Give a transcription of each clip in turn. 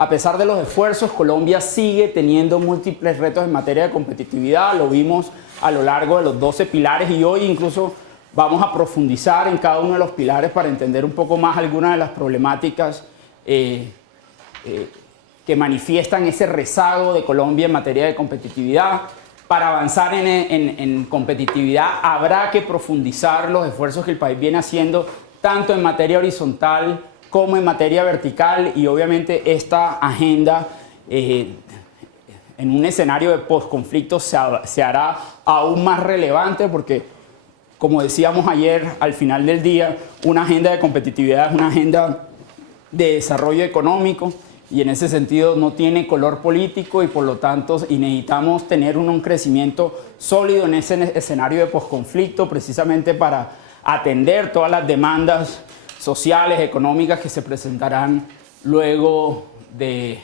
A pesar de los esfuerzos, Colombia sigue teniendo múltiples retos en materia de competitividad. Lo vimos a lo largo de los 12 pilares y hoy incluso vamos a profundizar en cada uno de los pilares para entender un poco más algunas de las problemáticas que manifiestan ese rezago de Colombia en materia de competitividad. Para avanzar en competitividad habrá que profundizar los esfuerzos que el país viene haciendo tanto en materia horizontal como en materia vertical, y obviamente esta agenda en un escenario de posconflicto se hará aún más relevante porque, como decíamos ayer, al final del día, una agenda de competitividad es una agenda de desarrollo económico y en ese sentido no tiene color político y por lo tanto necesitamos tener un crecimiento sólido en ese escenario de posconflicto precisamente para atender todas las demandas sociales, económicas que se presentarán luego de,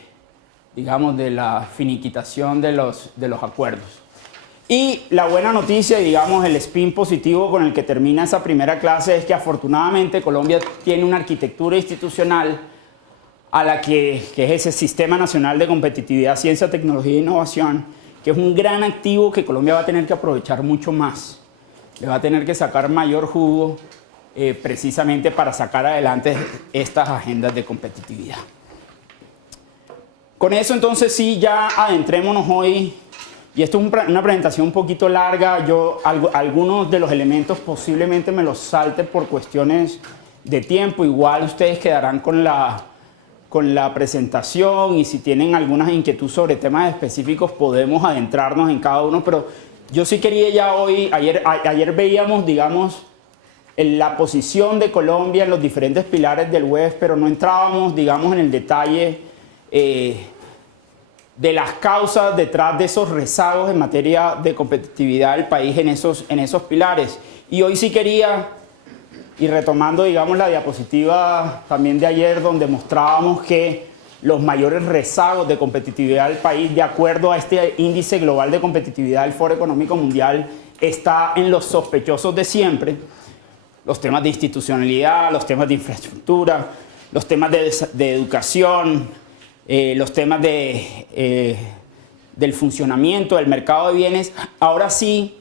digamos, de la finiquitación de los acuerdos. Y la buena noticia, y digamos el spin positivo con el que termina esa primera clase, es que afortunadamente Colombia tiene una arquitectura institucional a la que es ese Sistema Nacional de Competitividad, Ciencia, Tecnología e Innovación, que es un gran activo que Colombia va a tener que aprovechar mucho más. Le va a tener que sacar mayor jugo precisamente para sacar adelante estas agendas de competitividad. Con eso entonces sí, ya adentrémonos hoy, y esto es una presentación un poquito larga, algunos de los elementos posiblemente me los salte por cuestiones de tiempo, igual ustedes quedarán con la presentación y si tienen algunas inquietudes sobre temas específicos podemos adentrarnos en cada uno, pero yo sí quería ya hoy, ayer veíamos, digamos, la posición de Colombia en los diferentes pilares del WEF, pero no entrábamos, digamos, en el detalle de las causas detrás de esos rezagos en materia de competitividad del país en esos pilares. Y hoy sí quería, y retomando, digamos, la diapositiva también de ayer, donde mostrábamos que los mayores rezagos de competitividad del país, de acuerdo a este índice global de competitividad del Foro Económico Mundial, está en los sospechosos de siempre. Los temas de institucionalidad, los temas de infraestructura, los temas de educación, los temas del funcionamiento del mercado de bienes. Ahora sí,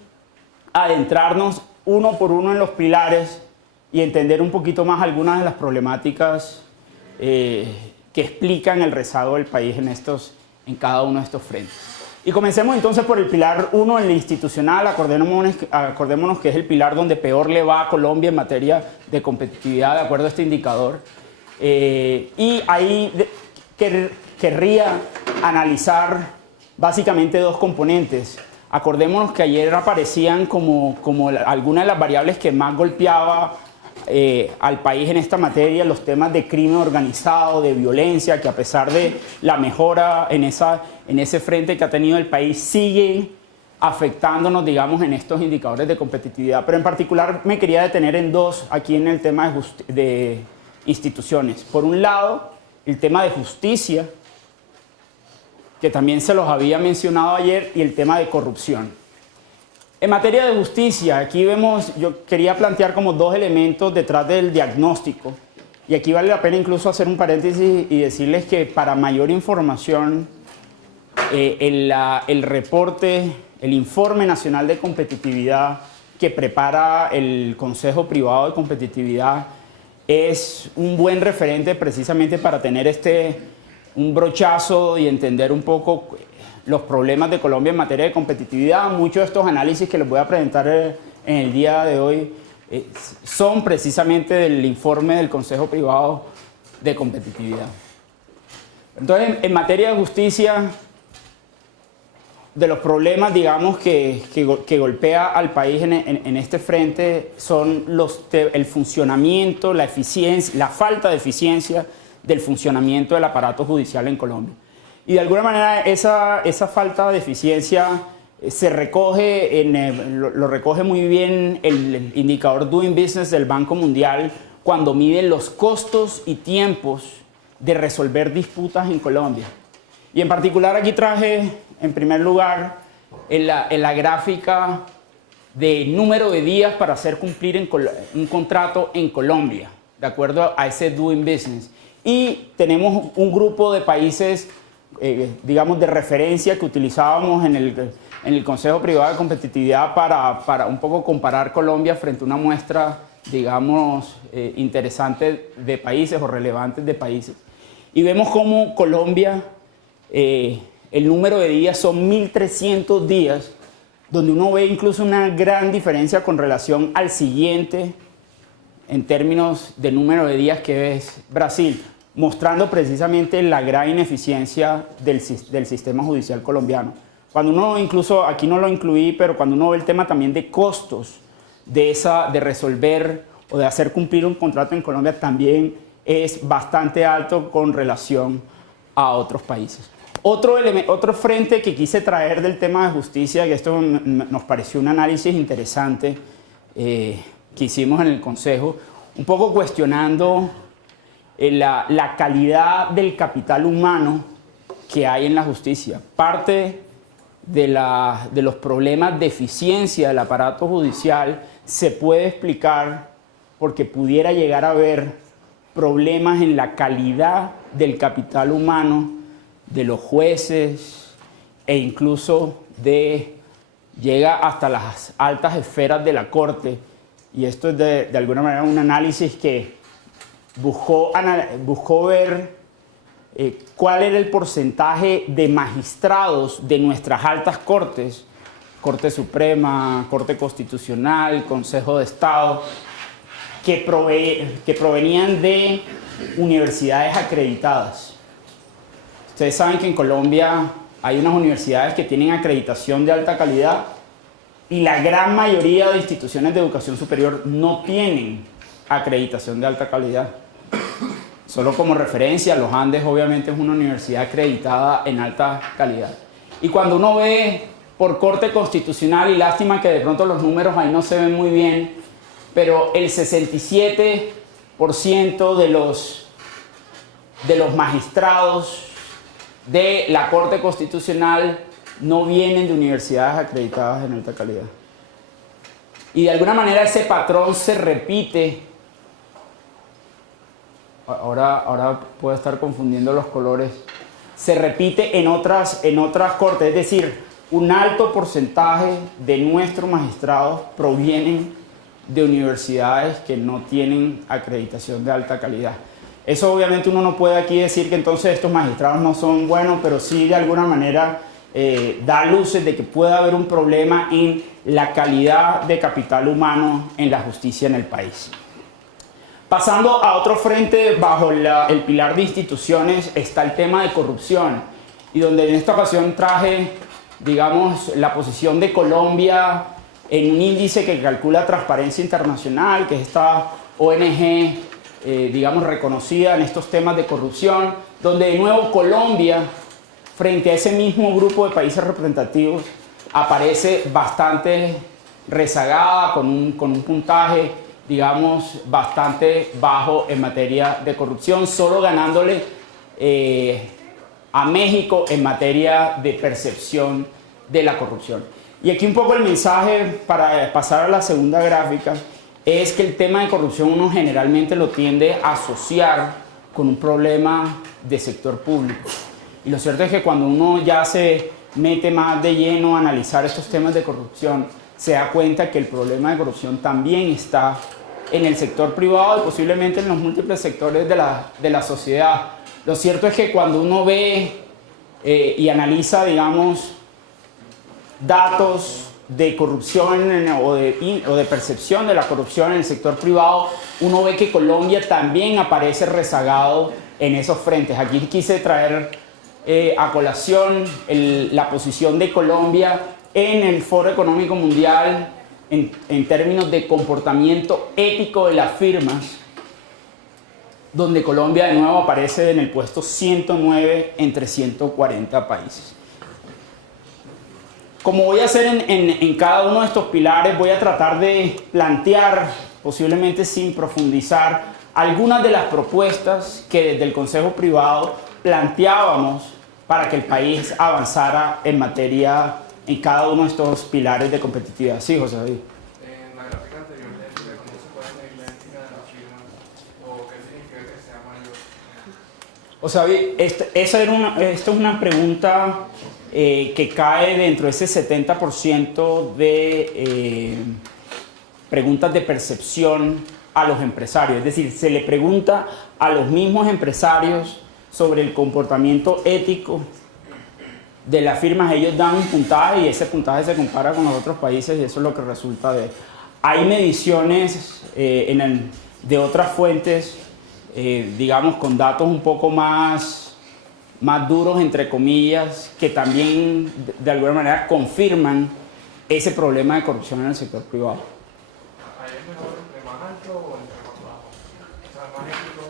adentrarnos uno por uno en los pilares y entender un poquito más algunas de las problemáticas que explican el rezago del país en cada uno de estos frentes. Y comencemos entonces por el pilar 1, el institucional. Acordémonos que es el pilar donde peor le va a Colombia en materia de competitividad, de acuerdo a este indicador. Y ahí querría analizar básicamente dos componentes. Acordémonos que ayer aparecían como algunas de las variables que más golpeaba al país en esta materia, los temas de crimen organizado, de violencia, que a pesar de la mejora en ese frente que ha tenido el país, siguen afectándonos, digamos, en estos indicadores de competitividad. Pero en particular me quería detener en dos aquí en el tema de instituciones. Por un lado, el tema de justicia, que también se los había mencionado ayer, y el tema de corrupción. En materia de justicia, aquí vemos, yo quería plantear como dos elementos detrás del diagnóstico, y aquí vale la pena incluso hacer un paréntesis y decirles que para mayor información, el reporte, el Informe Nacional de Competitividad que prepara el Consejo Privado de Competitividad es un buen referente precisamente para tener un brochazo y entender un poco los problemas de Colombia en materia de competitividad. Muchos de estos análisis que les voy a presentar en el día de hoy son precisamente del informe del Consejo Privado de Competitividad. Entonces, en materia de justicia, de los problemas, digamos, que golpea al país en este frente son el funcionamiento, la eficiencia, la falta de eficiencia del funcionamiento del aparato judicial en Colombia. Y de alguna manera esa falta de eficiencia se recoge, lo recoge muy bien el indicador Doing Business del Banco Mundial cuando mide los costos y tiempos de resolver disputas en Colombia. Y en particular aquí traje, en primer lugar, en la gráfica de número de días para hacer cumplir un contrato en Colombia, de acuerdo a ese Doing Business. y tenemos un grupo de países, digamos, de referencia que utilizábamos en el Consejo Privado de Competitividad para un poco comparar Colombia frente a una muestra, digamos, interesante de países o relevantes de países. Y vemos cómo Colombia, el número de días son 1.300 días, donde uno ve incluso una gran diferencia con relación al siguiente en términos de número de días, que es Brasil, mostrando precisamente la gran ineficiencia del sistema judicial colombiano. Cuando uno, incluso aquí no lo incluí, pero cuando uno ve el tema también de costos de resolver o de hacer cumplir un contrato en Colombia, también es bastante alto con relación a otros países. Otro frente que quise traer del tema de justicia, que esto nos pareció un análisis interesante que hicimos en el Consejo, un poco cuestionando la calidad del capital humano que hay en la justicia. Parte de los problemas de eficiencia del aparato judicial se puede explicar porque pudiera llegar a haber problemas en la calidad del capital humano de los jueces e incluso llega hasta las altas esferas de la Corte. Y esto es de alguna manera un análisis que buscó ver cuál era el porcentaje de magistrados de nuestras altas cortes, Corte Suprema, Corte Constitucional, Consejo de Estado, que provenían de universidades acreditadas. Ustedes saben que en Colombia hay unas universidades que tienen acreditación de alta calidad y la gran mayoría de instituciones de educación superior no tienen acreditación de alta calidad. Solo como referencia, los Andes obviamente es una universidad acreditada en alta calidad. Y cuando uno ve por Corte Constitucional, y lástima que de pronto los números ahí no se ven muy bien, pero el 67% de los magistrados de la Corte Constitucional no vienen de universidades acreditadas en alta calidad. Y de alguna manera ese patrón se repite. Ahora puedo estar confundiendo los colores. Se repite en otras cortes, es decir, un alto porcentaje de nuestros magistrados provienen de universidades que no tienen acreditación de alta calidad. Eso obviamente uno no puede aquí decir que entonces estos magistrados no son buenos, pero sí de alguna manera da luces de que puede haber un problema en la calidad de capital humano en la justicia en el país. Pasando a otro frente, bajo el pilar de instituciones, está el tema de corrupción, y donde en esta ocasión traje, digamos, la posición de Colombia en un índice que calcula Transparencia Internacional, que es esta ONG, digamos, reconocida en estos temas de corrupción, donde de nuevo Colombia, frente a ese mismo grupo de países representativos, aparece bastante rezagada, con un puntaje, digamos, bastante bajo en materia de corrupción, solo ganándole a México en materia de percepción de la corrupción. Y aquí un poco el mensaje para pasar a la segunda gráfica es que el tema de corrupción uno generalmente lo tiende a asociar con un problema de sector público. Y lo cierto es que cuando uno ya se mete más de lleno a analizar estos temas de corrupción, se da cuenta que el problema de corrupción también está en el sector privado y posiblemente en los múltiples sectores de la sociedad. Lo cierto es que cuando uno ve y analiza, digamos, datos de corrupción o de percepción de la corrupción en el sector privado, uno ve que Colombia también aparece rezagado en esos frentes. Aquí quise traer a colación la posición de Colombia en el Foro Económico Mundial en términos de comportamiento ético de las firmas, donde Colombia de nuevo aparece en el puesto 109 entre 140 países. Como voy a hacer en cada uno de estos pilares, voy a tratar de plantear, posiblemente sin profundizar, algunas de las propuestas que desde el Consejo Privado planteábamos para que el país avanzara en materia, en cada uno de estos pilares de competitividad. Sí, José David. En la gráfica anterior decía cómo se puede medir la ética de las firmas o qué significa que sea mayor. O sea, esto es una pregunta que cae dentro de ese 70% de preguntas de percepción a los empresarios. Es decir, se le pregunta a los mismos empresarios sobre el comportamiento ético de las firmas. Ellos dan un puntaje y ese puntaje se compara con los otros países y eso es lo que resulta de... Hay mediciones de otras fuentes, digamos, con datos un poco más duros, entre comillas, que también de alguna manera confirman ese problema de corrupción en el sector privado. ¿Ahí es mejor entre más alto o entre más bajo? O sea, más ético,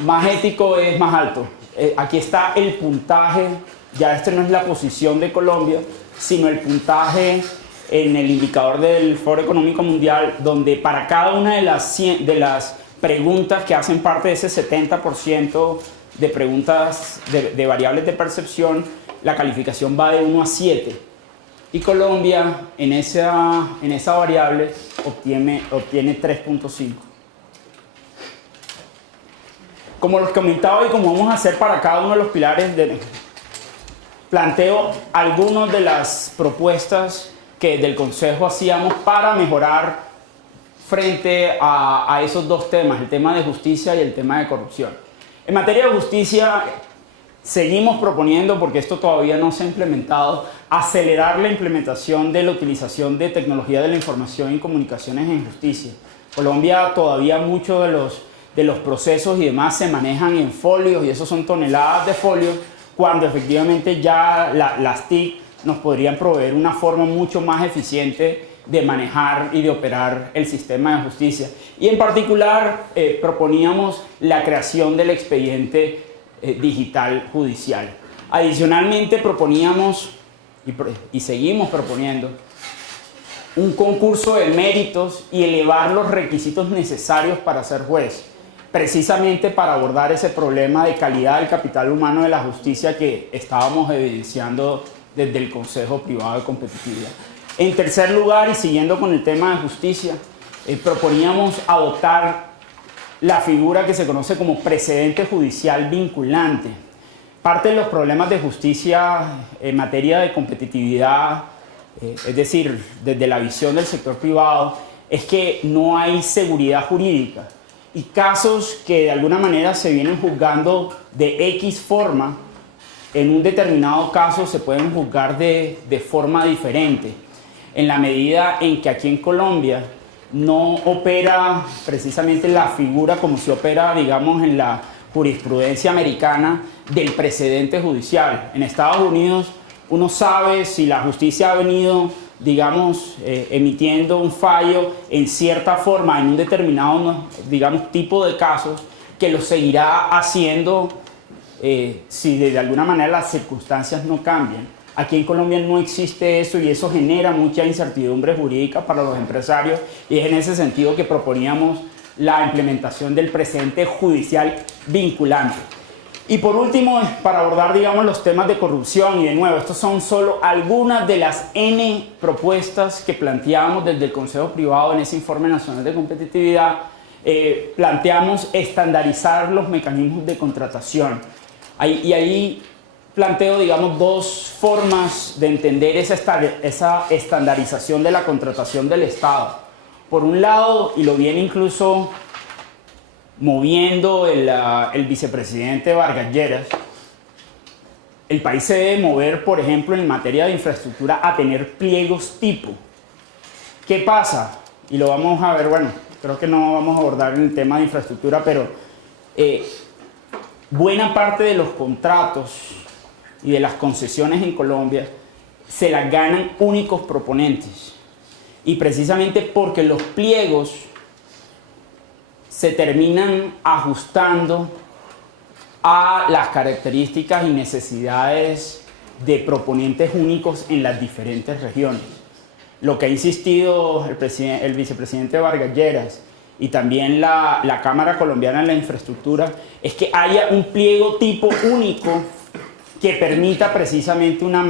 Más ético es más alto. Aquí está el puntaje, ya esto no es la posición de Colombia, sino el puntaje en el indicador del Foro Económico Mundial, donde para cada una de las preguntas que hacen parte de ese 70% de preguntas de variables de percepción, la calificación va de 1 a 7. Y Colombia en esa variable obtiene 3.5. Como les comentaba y como vamos a hacer para cada uno de los pilares, planteo algunas de las propuestas que del Consejo hacíamos para mejorar frente a esos dos temas, el tema de justicia y el tema de corrupción. En materia de justicia, seguimos proponiendo, porque esto todavía no se ha implementado, acelerar la implementación de la utilización de tecnología de la información y comunicaciones en justicia. Colombia todavía muchos de los procesos y demás se manejan en folios y esos son toneladas de folios, cuando efectivamente ya las TIC nos podrían proveer una forma mucho más eficiente de manejar y de operar el sistema de justicia. Y en particular proponíamos la creación del expediente digital judicial. Adicionalmente proponíamos, y seguimos proponiendo, un concurso de méritos y elevar los requisitos necesarios para ser juez, precisamente para abordar ese problema de calidad del capital humano de la justicia que estábamos evidenciando desde el Consejo Privado de Competitividad. En tercer lugar, y siguiendo con el tema de justicia, proponíamos adoptar la figura que se conoce como precedente judicial vinculante. Parte de los problemas de justicia en materia de competitividad, es decir, desde la visión del sector privado, es que no hay seguridad jurídica y casos que de alguna manera se vienen juzgando de X forma, en un determinado caso se pueden juzgar de forma diferente, en la medida en que aquí en Colombia no opera precisamente la figura como se opera, digamos, en la jurisprudencia americana del precedente judicial. En Estados Unidos uno sabe si la justicia ha venido, digamos, emitiendo un fallo en cierta forma, en un determinado, digamos, tipo de casos, que lo seguirá haciendo si de alguna manera las circunstancias no cambian. Aquí en Colombia no existe eso y eso genera mucha incertidumbre jurídica para los empresarios y es en ese sentido que proponíamos la implementación del precedente judicial vinculante. Y por último, para abordar, digamos, los temas de corrupción, y de nuevo, estos son solo algunas de las N propuestas que planteamos desde el Consejo Privado en ese Informe Nacional de Competitividad, planteamos estandarizar los mecanismos de contratación. Y ahí planteo, digamos, dos formas de entender esa estandarización de la contratación del Estado. Por un lado, y lo viene incluso moviendo el vicepresidente Vargas Lleras, el país se debe mover, por ejemplo, en materia de infraestructura a tener pliegos tipo. ¿Qué pasa? Y lo vamos a ver, bueno, creo que no vamos a abordar en el tema de infraestructura, pero buena parte de los contratos y de las concesiones en Colombia se las ganan únicos proponentes. Y precisamente porque los pliegos se terminan ajustando a las características y necesidades de proponentes únicos en las diferentes regiones. Lo que ha insistido el vicepresidente Vargas Lleras y también la Cámara Colombiana de la Infraestructura es que haya un pliego tipo único que permita precisamente una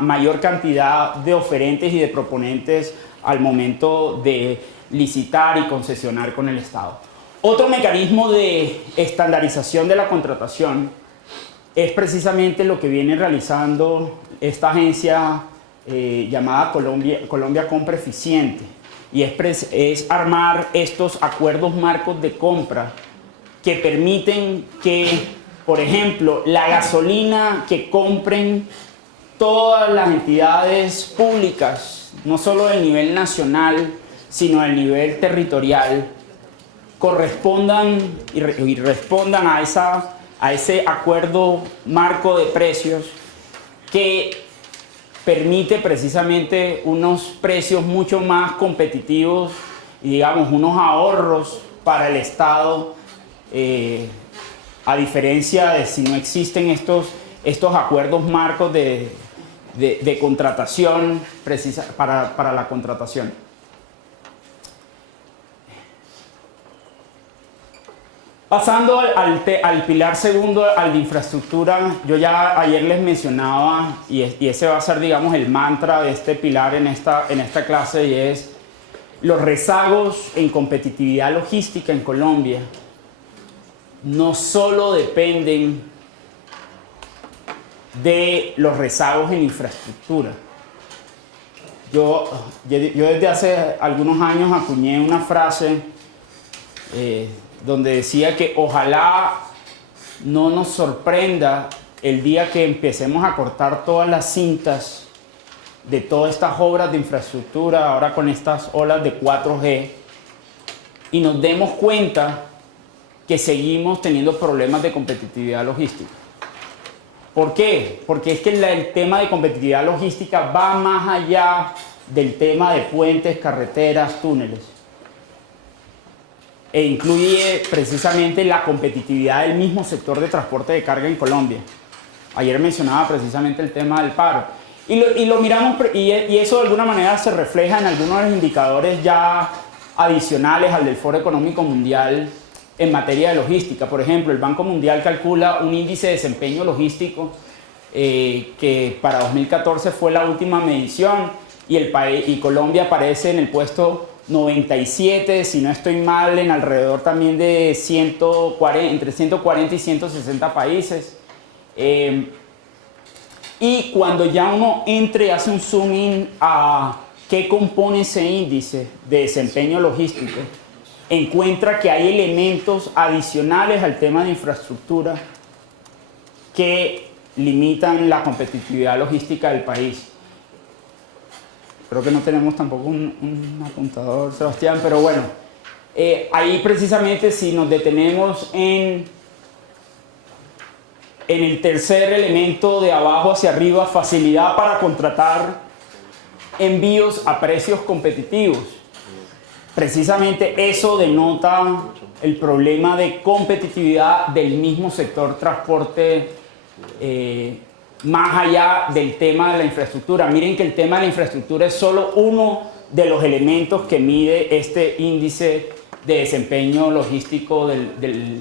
mayor cantidad de oferentes y de proponentes al momento de licitar y concesionar con el Estado. Otro mecanismo de estandarización de la contratación es precisamente lo que viene realizando esta agencia llamada Colombia Compra Eficiente, y es armar estos acuerdos marcos de compra que permiten que, por ejemplo, la gasolina que compren todas las entidades públicas, no solo del nivel nacional, sino del nivel territorial, correspondan y respondan a ese acuerdo marco de precios que permite precisamente unos precios mucho más competitivos y, digamos, unos ahorros para el Estado, a diferencia de si no existen estos acuerdos marcos de contratación para la contratación. Pasando al pilar segundo, al de infraestructura, yo ya ayer les mencionaba, y ese va a ser, digamos, el mantra de este pilar en esta clase, y es los rezagos en competitividad logística en Colombia no solo dependen de los rezagos en infraestructura. Yo desde hace algunos años acuñé una frase donde decía que ojalá no nos sorprenda el día que empecemos a cortar todas las cintas de todas estas obras de infraestructura, ahora con estas olas de 4G, y nos demos cuenta que seguimos teniendo problemas de competitividad logística. ¿Por qué? Porque es que el tema de competitividad logística va más allá del tema de puentes, carreteras, túneles, e incluye precisamente la competitividad del mismo sector de transporte de carga en Colombia. Ayer mencionaba precisamente el tema del paro. Y lo miramos, y eso de alguna manera se refleja en algunos de los indicadores ya adicionales al del Foro Económico Mundial en materia de logística. Por ejemplo, el Banco Mundial calcula un índice de desempeño logístico que para 2014 fue la última medición, y Colombia aparece en el puesto 97, si no estoy mal, en alrededor también de entre 140 y 160 países. Y cuando ya uno entra y hace un zoom in a qué compone ese índice de desempeño logístico, encuentra que hay elementos adicionales al tema de infraestructura que limitan la competitividad logística del país. Creo que no tenemos tampoco un apuntador, Sebastián, pero bueno, ahí precisamente si nos detenemos en el tercer elemento de abajo hacia arriba, facilidad para contratar envíos a precios competitivos. Precisamente eso denota el problema de competitividad del mismo sector transporte, más allá del tema de la infraestructura. Miren que el tema de la infraestructura es solo uno de los elementos que mide este índice de desempeño logístico del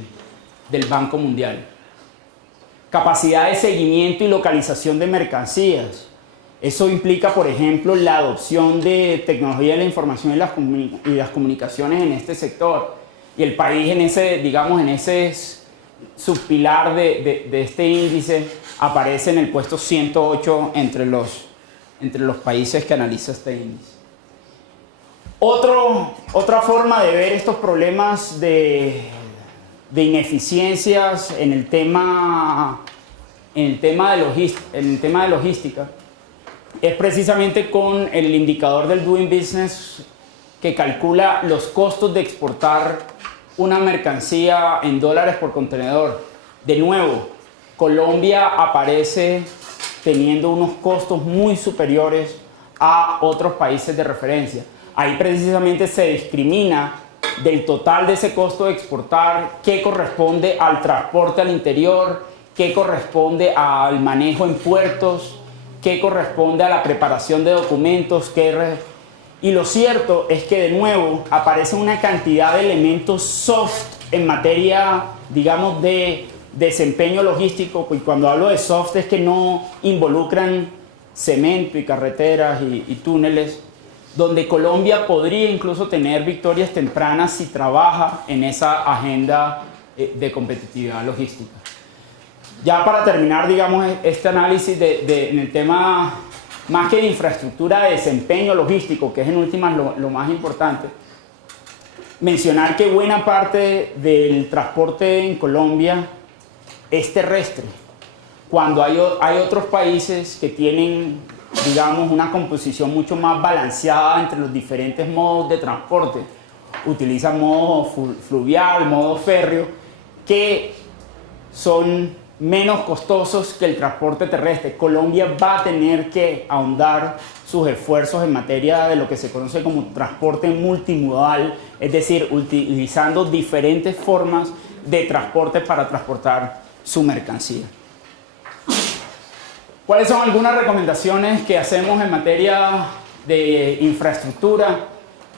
Banco Mundial. Capacidad de seguimiento y localización de mercancías. Eso implica, por ejemplo, la adopción de tecnología de la información y las comunicaciones en este sector. Y el país en ese subpilar de este índice aparece en el puesto 108 entre los países que analiza este índice. Otra forma de ver estos problemas de ineficiencias en el tema de logística es precisamente con el indicador del Doing Business, que calcula los costos de exportar una mercancía en dólares por contenedor. De nuevo, Colombia aparece teniendo unos costos muy superiores a otros países de referencia. Ahí precisamente se discrimina del total de ese costo de exportar qué corresponde al transporte al interior, qué corresponde al manejo en puertos, qué corresponde a la preparación de documentos, y lo cierto es que de nuevo aparece una cantidad de elementos soft en materia, digamos, de desempeño logístico, y cuando hablo de soft es que no involucran cemento y carreteras y túneles, donde Colombia podría incluso tener victorias tempranas si trabaja en esa agenda de competitividad logística. Ya para terminar, digamos, este análisis en el tema más que de infraestructura, de desempeño logístico, que es en últimas lo más importante, mencionar que buena parte del transporte en Colombia es terrestre, cuando hay otros países que tienen, digamos, una composición mucho más balanceada entre los diferentes modos de transporte. Utilizan modo fluvial, modo férreo, que son menos costosos que el transporte terrestre. Colombia va a tener que ahondar sus esfuerzos en materia de lo que se conoce como transporte multimodal, es decir, utilizando diferentes formas de transporte para transportar su mercancía. ¿Cuáles son algunas recomendaciones que hacemos en materia de infraestructura?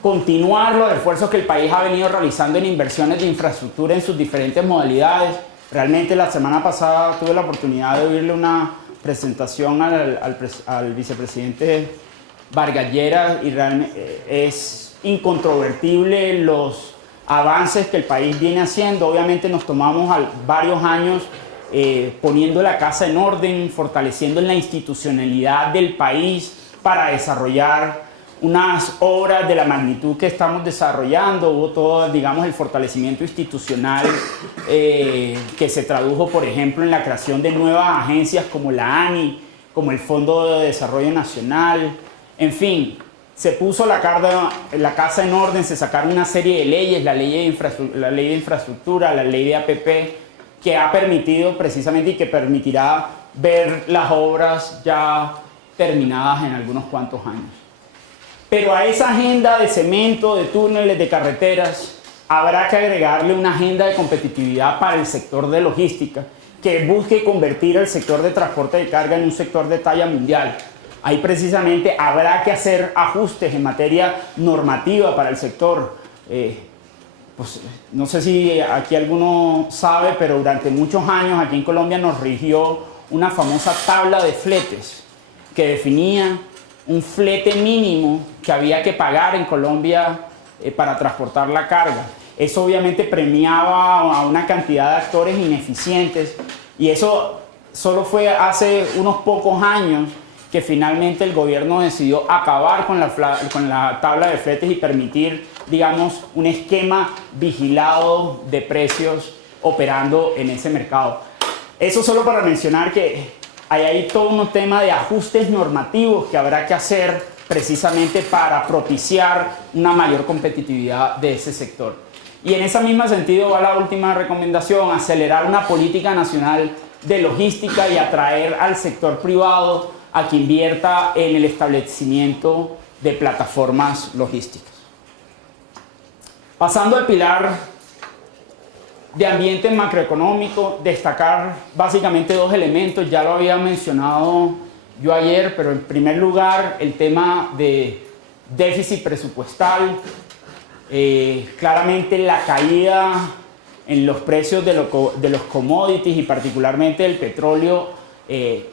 Continuar los esfuerzos que el país ha venido realizando en inversiones de infraestructura en sus diferentes modalidades. Realmente la semana pasada tuve la oportunidad de oírle una presentación al vicepresidente Vargas Lleras y realmente es incontrovertible los avances que el país viene haciendo. Obviamente nos tomamos varios años poniendo la casa en orden, fortaleciendo la institucionalidad del país para desarrollar unas obras de la magnitud que estamos desarrollando. Hubo todo, digamos, el fortalecimiento institucional que se tradujo, por ejemplo, en la creación de nuevas agencias como la ANI, como el Fondo de Desarrollo Nacional. En fin, se puso la casa en orden, se sacaron una serie de leyes, la ley de infraestructura, la ley de APP, que ha permitido precisamente y que permitirá ver las obras ya terminadas en algunos cuantos años. Pero a esa agenda de cemento, de túneles, de carreteras, habrá que agregarle una agenda de competitividad para el sector de logística que busque convertir el sector de transporte de carga en un sector de talla mundial. Ahí precisamente habrá que hacer ajustes en materia normativa para el sector. Pues, no sé si aquí alguno sabe, pero durante muchos años aquí en Colombia nos rigió una famosa tabla de fletes que definía un flete mínimo que había que pagar en Colombia para transportar la carga. Eso obviamente premiaba a una cantidad de actores ineficientes y eso solo fue hace unos pocos años que finalmente el gobierno decidió acabar con la tabla de fletes y permitir, digamos, un esquema vigilado de precios operando en ese mercado. Eso solo para mencionar que hay todo un tema de ajustes normativos que habrá que hacer precisamente para propiciar una mayor competitividad de ese sector. Y en ese mismo sentido va la última recomendación: acelerar una política nacional de logística y atraer al sector privado a que invierta en el establecimiento de plataformas logísticas. Pasando al pilar de ambiente macroeconómico, destacar básicamente dos elementos. Ya lo había mencionado yo ayer, pero en primer lugar el tema de déficit presupuestal. Claramente la caída en los precios de los commodities y particularmente del petróleo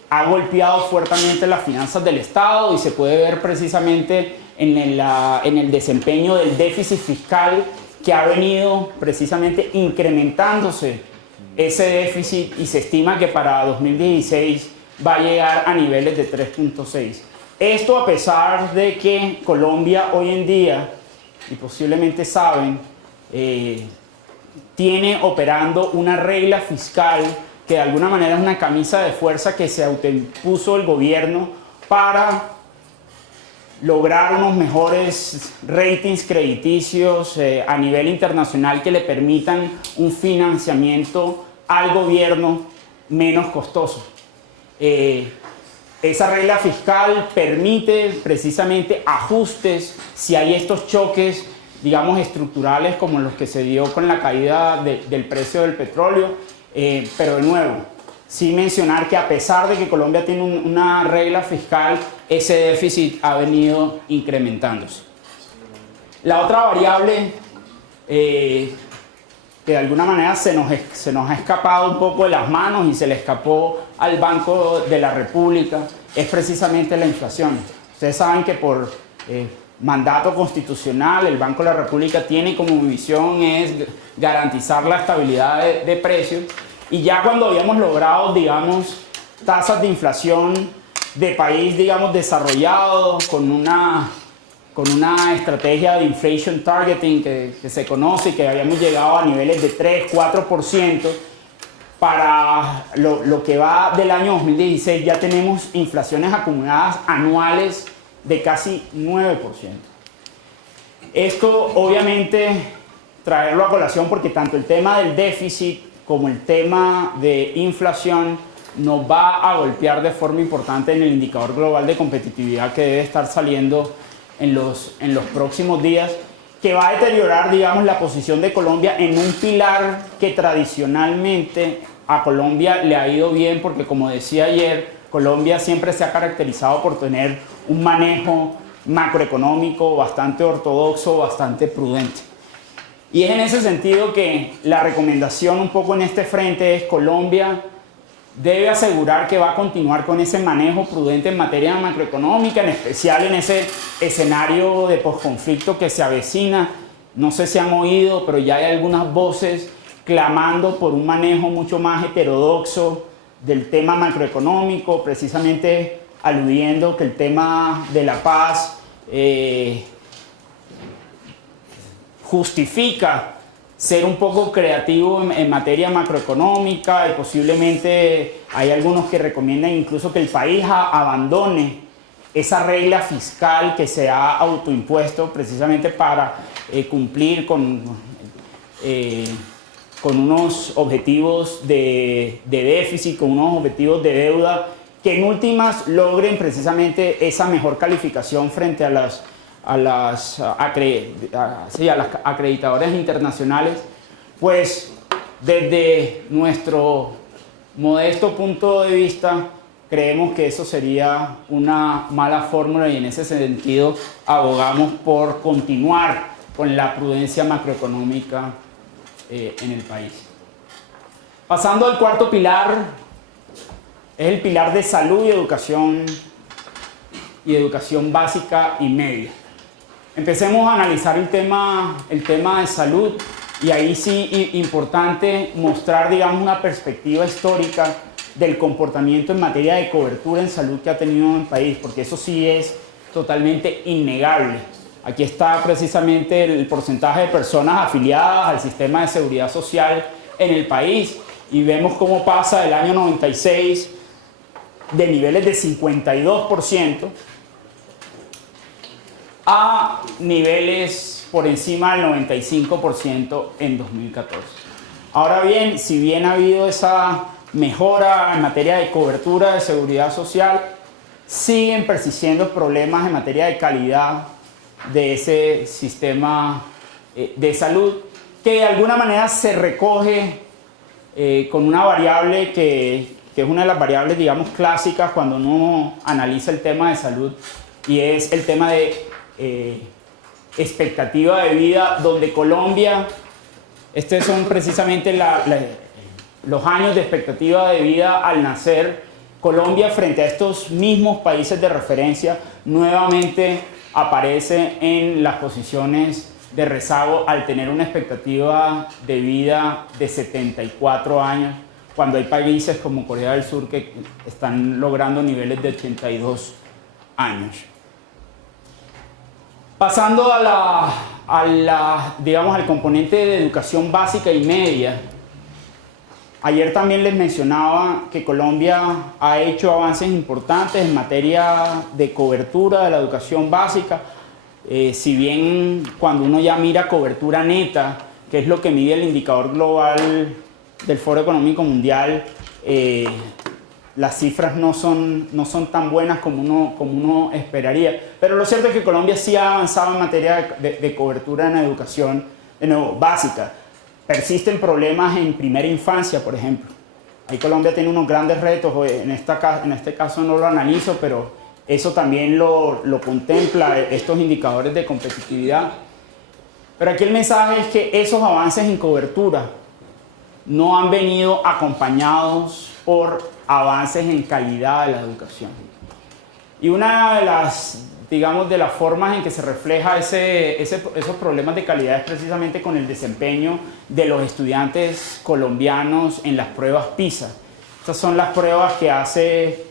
ha golpeado fuertemente las finanzas del Estado y se puede ver precisamente en el desempeño del déficit fiscal, que ha venido precisamente incrementándose ese déficit y se estima que para 2016 va a llegar a niveles de 3.6. Esto a pesar de que Colombia hoy en día, y posiblemente saben, tiene operando una regla fiscal que de alguna manera es una camisa de fuerza que se autoimpuso el gobierno para lograr unos mejores ratings crediticios a nivel internacional que le permitan un financiamiento al gobierno menos costoso. Esa regla fiscal permite precisamente ajustes si hay estos choques, digamos, estructurales como los que se dio con la caída del precio del petróleo, pero de nuevo, sí mencionar que a pesar de que Colombia tiene una regla fiscal, ese déficit ha venido incrementándose. La otra variable que de alguna manera se nos ha escapado un poco de las manos y se le escapó al Banco de la República es precisamente la inflación. Ustedes saben que por mandato constitucional, el Banco de la República tiene como misión es garantizar la estabilidad de precios, y ya cuando habíamos logrado, digamos, tasas de inflación de país, digamos, desarrollado, con una estrategia de inflation targeting que se conoce, que habíamos llegado a niveles de 3, 4%, para lo que va del año 2016 ya tenemos inflaciones acumuladas anuales de casi 9%. Esto obviamente traerlo a colación porque tanto el tema del déficit como el tema de inflación nos va a golpear de forma importante en el indicador global de competitividad que debe estar saliendo en los próximos días, que va a deteriorar, digamos, la posición de Colombia en un pilar que tradicionalmente a Colombia le ha ido bien, porque como decía ayer, Colombia siempre se ha caracterizado por tener un manejo macroeconómico bastante ortodoxo, bastante prudente. Y es en ese sentido que la recomendación un poco en este frente es: Colombia debe asegurar que va a continuar con ese manejo prudente en materia macroeconómica, en especial en ese escenario de posconflicto que se avecina. No sé si han oído, pero ya hay algunas voces clamando por un manejo mucho más heterodoxo del tema macroeconómico, precisamente aludiendo que el tema de la paz justifica ser un poco creativo en materia macroeconómica, y posiblemente hay algunos que recomiendan incluso que el país abandone esa regla fiscal que se ha autoimpuesto precisamente para cumplir con unos objetivos de déficit, con unos objetivos de deuda que en últimas logren precisamente esa mejor calificación frente a las acreditadoras internacionales. Pues desde nuestro modesto punto de vista creemos que eso sería una mala fórmula, y en ese sentido abogamos por continuar con la prudencia macroeconómica en el país. Pasando al cuarto pilar, es el pilar de salud y educación básica y media. Empecemos a analizar el tema de salud, y ahí sí importante mostrar, digamos, una perspectiva histórica del comportamiento en materia de cobertura en salud que ha tenido el país, porque eso sí es totalmente innegable. Aquí está precisamente el porcentaje de personas afiliadas al sistema de seguridad social en el país, y vemos cómo pasa del año 96 de niveles de 52% a niveles por encima del 95% en 2014. Ahora bien, si bien ha habido esa mejora en materia de cobertura de seguridad social, siguen persistiendo problemas en materia de calidad de ese sistema de salud, que de alguna manera se recoge con una variable que es una de las variables, digamos, clásicas cuando uno analiza el tema de salud, y es el tema de expectativa de vida, donde Colombia, estos son precisamente los años de expectativa de vida al nacer. Colombia, frente a estos mismos países de referencia, nuevamente aparece en las posiciones de rezago al tener una expectativa de vida de 74 años, cuando hay países como Corea del Sur que están logrando niveles de 82 años. Pasando digamos, al componente de educación básica y media, ayer también les mencionaba que Colombia ha hecho avances importantes en materia de cobertura de la educación básica. Si bien cuando uno ya mira cobertura neta, que es lo que mide el indicador global del Foro Económico Mundial, las cifras no son tan buenas como uno esperaría. Pero lo cierto es que Colombia sí ha avanzado en materia de cobertura en la educación básica. Persisten problemas en primera infancia, por ejemplo. Ahí Colombia tiene unos grandes retos, en este caso no lo analizo, pero eso también lo contempla estos indicadores de competitividad. Pero aquí el mensaje es que esos avances en cobertura no han venido acompañados por avances en calidad de la educación. Y una de las digamos, de las formas en que se refleja esos problemas de calidad es precisamente con el desempeño de los estudiantes colombianos en las pruebas PISA. Estas son las pruebas que hace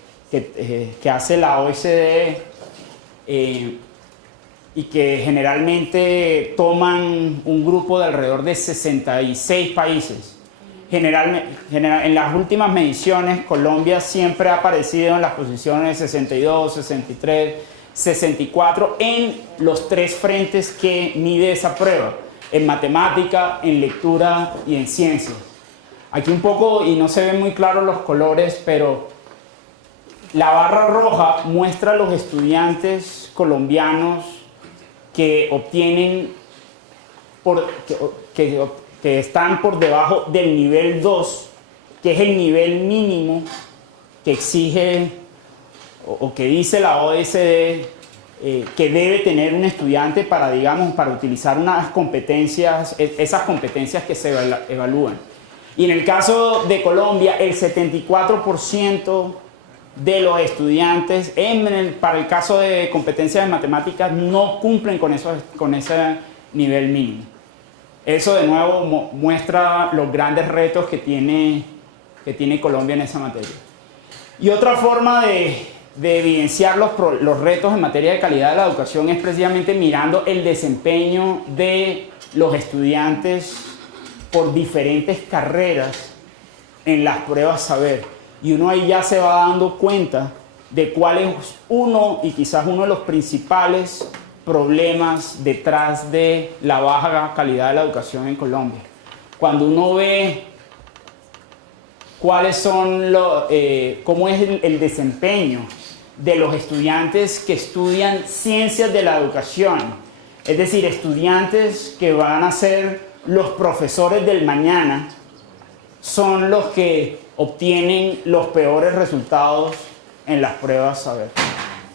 la OECD y que generalmente toman un grupo de alrededor de 66 países. En las últimas mediciones, Colombia siempre ha aparecido en las posiciones 62, 63, 64 en los 3 frentes que mide esa prueba: en matemática, en lectura y en ciencias. Aquí un poco, y no se ven muy claros los colores, pero la barra roja muestra a los estudiantes colombianos que obtienen, que están por debajo del nivel 2, que es el nivel mínimo que exige o que dice la OECD que debe tener un estudiante para, digamos, para utilizar unas competencias, esas competencias que se evalúan. Y en el caso de Colombia, el 74% de los estudiantes, para el caso de competencias de matemáticas, no cumplen con ese nivel mínimo. Eso de nuevo muestra los grandes retos que tiene Colombia en esa materia. Y otra forma de evidenciar los retos en materia de calidad de la educación es precisamente mirando el desempeño de los estudiantes por diferentes carreras en las pruebas saber. Y uno ahí ya se va dando cuenta de cuál es y quizás uno de los principales problemas detrás de la baja calidad de la educación en Colombia. Cuando uno ve cuáles son cómo es el desempeño de los estudiantes que estudian ciencias de la educación, es decir, estudiantes que van a ser los profesores del mañana, son los que obtienen los peores resultados en las pruebas saber.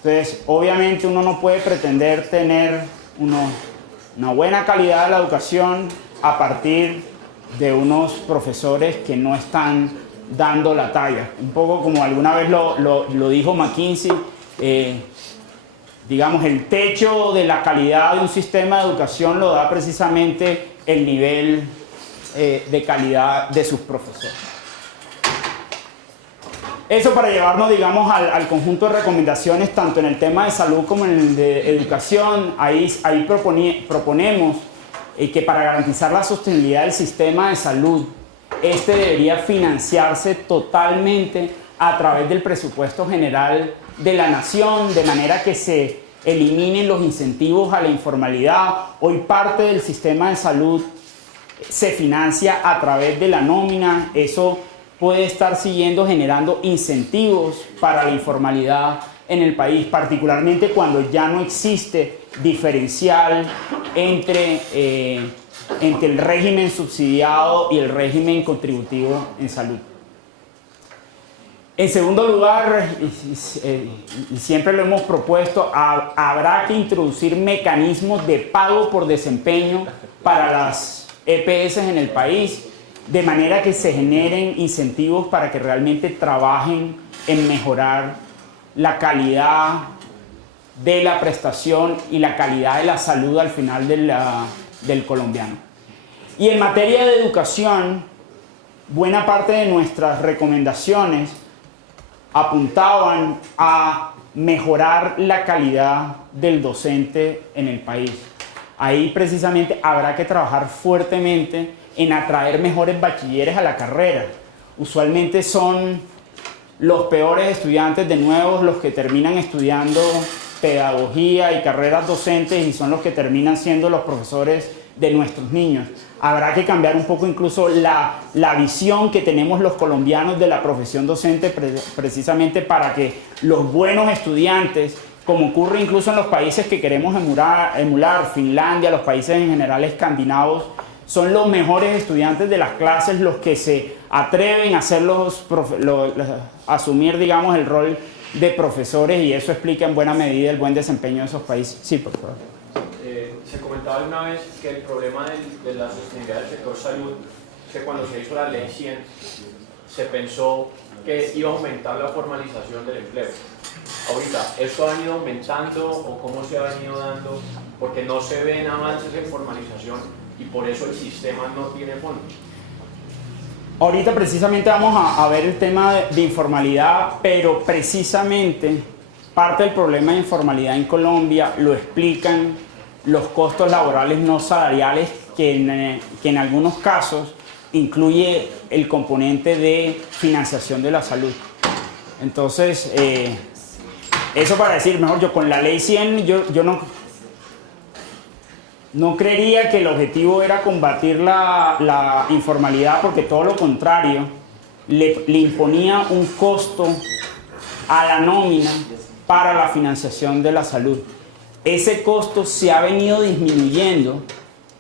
Entonces, obviamente uno no puede pretender tener una buena calidad de la educación a partir de unos profesores que no están dando la talla. Un poco como alguna vez lo dijo McKinsey, digamos, el techo de la calidad de un sistema de educación lo da precisamente el nivel de calidad de sus profesores. Eso para llevarnos, digamos, al conjunto de recomendaciones, tanto en el tema de salud como en el de educación. Ahí proponemos que para garantizar la sostenibilidad del sistema de salud, este debería financiarse totalmente a través del presupuesto general de la nación, de manera que se eliminen los incentivos a la informalidad. Hoy parte del sistema de salud se financia a través de la nómina. Eso puede estar generando incentivos para la informalidad en el país, particularmente cuando ya no existe diferencial entre el régimen subsidiado y el régimen contributivo en salud. En segundo lugar, y siempre lo hemos propuesto, habrá que introducir mecanismos de pago por desempeño para las EPS en el país, de manera que se generen incentivos para que realmente trabajen en mejorar la calidad de la prestación y la calidad de la salud al final del colombiano. Y en materia de educación, buena parte de nuestras recomendaciones apuntaban a mejorar la calidad del docente en el país. Ahí precisamente habrá que trabajar fuertemente en atraer mejores bachilleres a la carrera. Usualmente son los peores estudiantes de nuevo los que terminan estudiando pedagogía y carreras docentes y son los que terminan siendo los profesores de nuestros niños. Habrá que cambiar un poco incluso la visión que tenemos los colombianos de la profesión docente precisamente para que los buenos estudiantes, como ocurre incluso en los países que queremos emular, Finlandia, los países en general escandinavos, son los mejores estudiantes de las clases los que se atreven a asumir, digamos, el rol de profesores, y eso explica en buena medida el buen desempeño de esos países. Sí, por favor. Se comentaba alguna vez que el problema de la sostenibilidad del sector salud, que cuando se hizo la ley 100, se pensó que iba a aumentar la formalización del empleo. Ahorita, ¿esto ha venido aumentando o cómo se ha venido dando? Porque no se ven avances en formalización y por eso el sistema no tiene fondos. Ahorita precisamente vamos a ver el tema de informalidad, pero precisamente parte del problema de informalidad en Colombia lo explican los costos laborales no salariales que en algunos casos incluye el componente de financiación de la salud. Entonces, eso para decir, mejor yo con la ley 100, yo no creería que el objetivo era combatir la informalidad, porque todo lo contrario, le imponía un costo a la nómina para la financiación de la salud. Ese costo se ha venido disminuyendo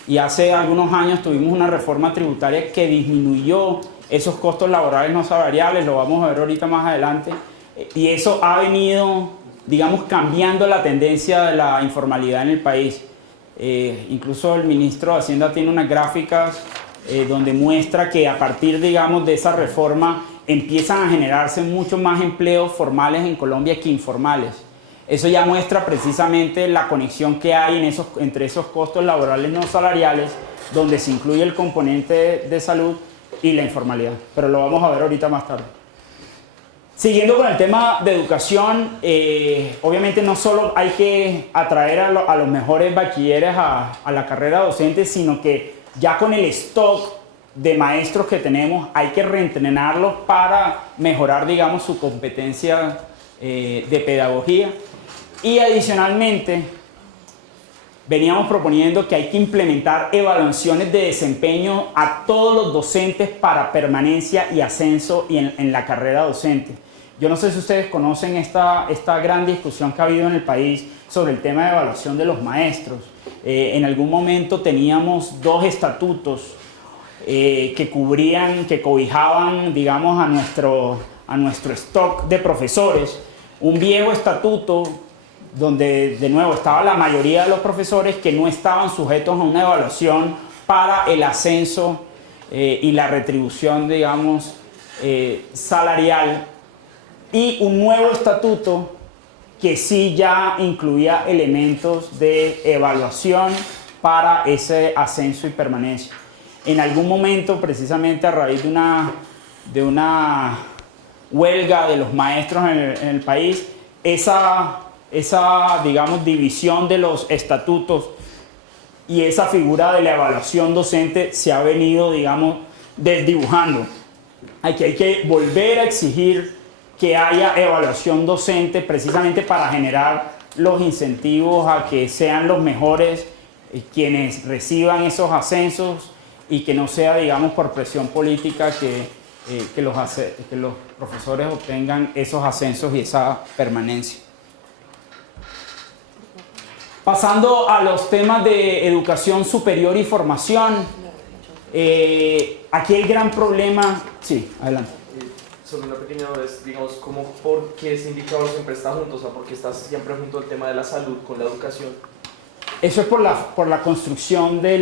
y hace algunos años tuvimos una reforma tributaria que disminuyó esos costos laborales no salariales, lo vamos a ver ahorita más adelante, y eso ha venido, digamos, cambiando la tendencia de la informalidad en el país. Incluso el ministro de Hacienda tiene unas gráficas donde muestra que a partir, digamos, de esa reforma empiezan a generarse mucho más empleos formales en Colombia que informales. Eso ya muestra precisamente la conexión que hay entre esos costos laborales no salariales, donde se incluye el componente de salud y la informalidad. Pero lo vamos a ver ahorita más tarde. Siguiendo con el tema de educación, obviamente no solo hay que atraer a los mejores bachilleres a la carrera docente, sino que ya con el stock de maestros que tenemos hay que reentrenarlos para mejorar, digamos, su competencia de pedagogía. Y adicionalmente, veníamos proponiendo que hay que implementar evaluaciones de desempeño a todos los docentes para permanencia y ascenso en la carrera docente. Yo no sé si ustedes conocen esta gran discusión que ha habido en el país sobre el tema de evaluación de los maestros. En algún momento teníamos dos estatutos que cobijaban, digamos, a nuestro stock de profesores. Un viejo estatuto donde, de nuevo, estaba la mayoría de los profesores que no estaban sujetos a una evaluación para el ascenso y la retribución, digamos, salarial, y un nuevo estatuto que sí ya incluía elementos de evaluación para ese ascenso y permanencia. En algún momento, precisamente a raíz de una huelga de los maestros en el país, esa, digamos, división de los estatutos y esa figura de la evaluación docente se ha venido, digamos, desdibujando. Aquí hay que volver a exigir que haya evaluación docente precisamente para generar los incentivos a que sean los mejores quienes reciban esos ascensos y que no sea, digamos, por presión política que los profesores obtengan esos ascensos y esa permanencia. Pasando a los temas de educación superior y formación, aquí el gran problema... Sí, adelante. Solo una pequeña duda es, digamos, ¿por qué ese indicador siempre está junto? O sea, ¿por qué está siempre junto al tema de la salud con la educación? Eso es por la construcción de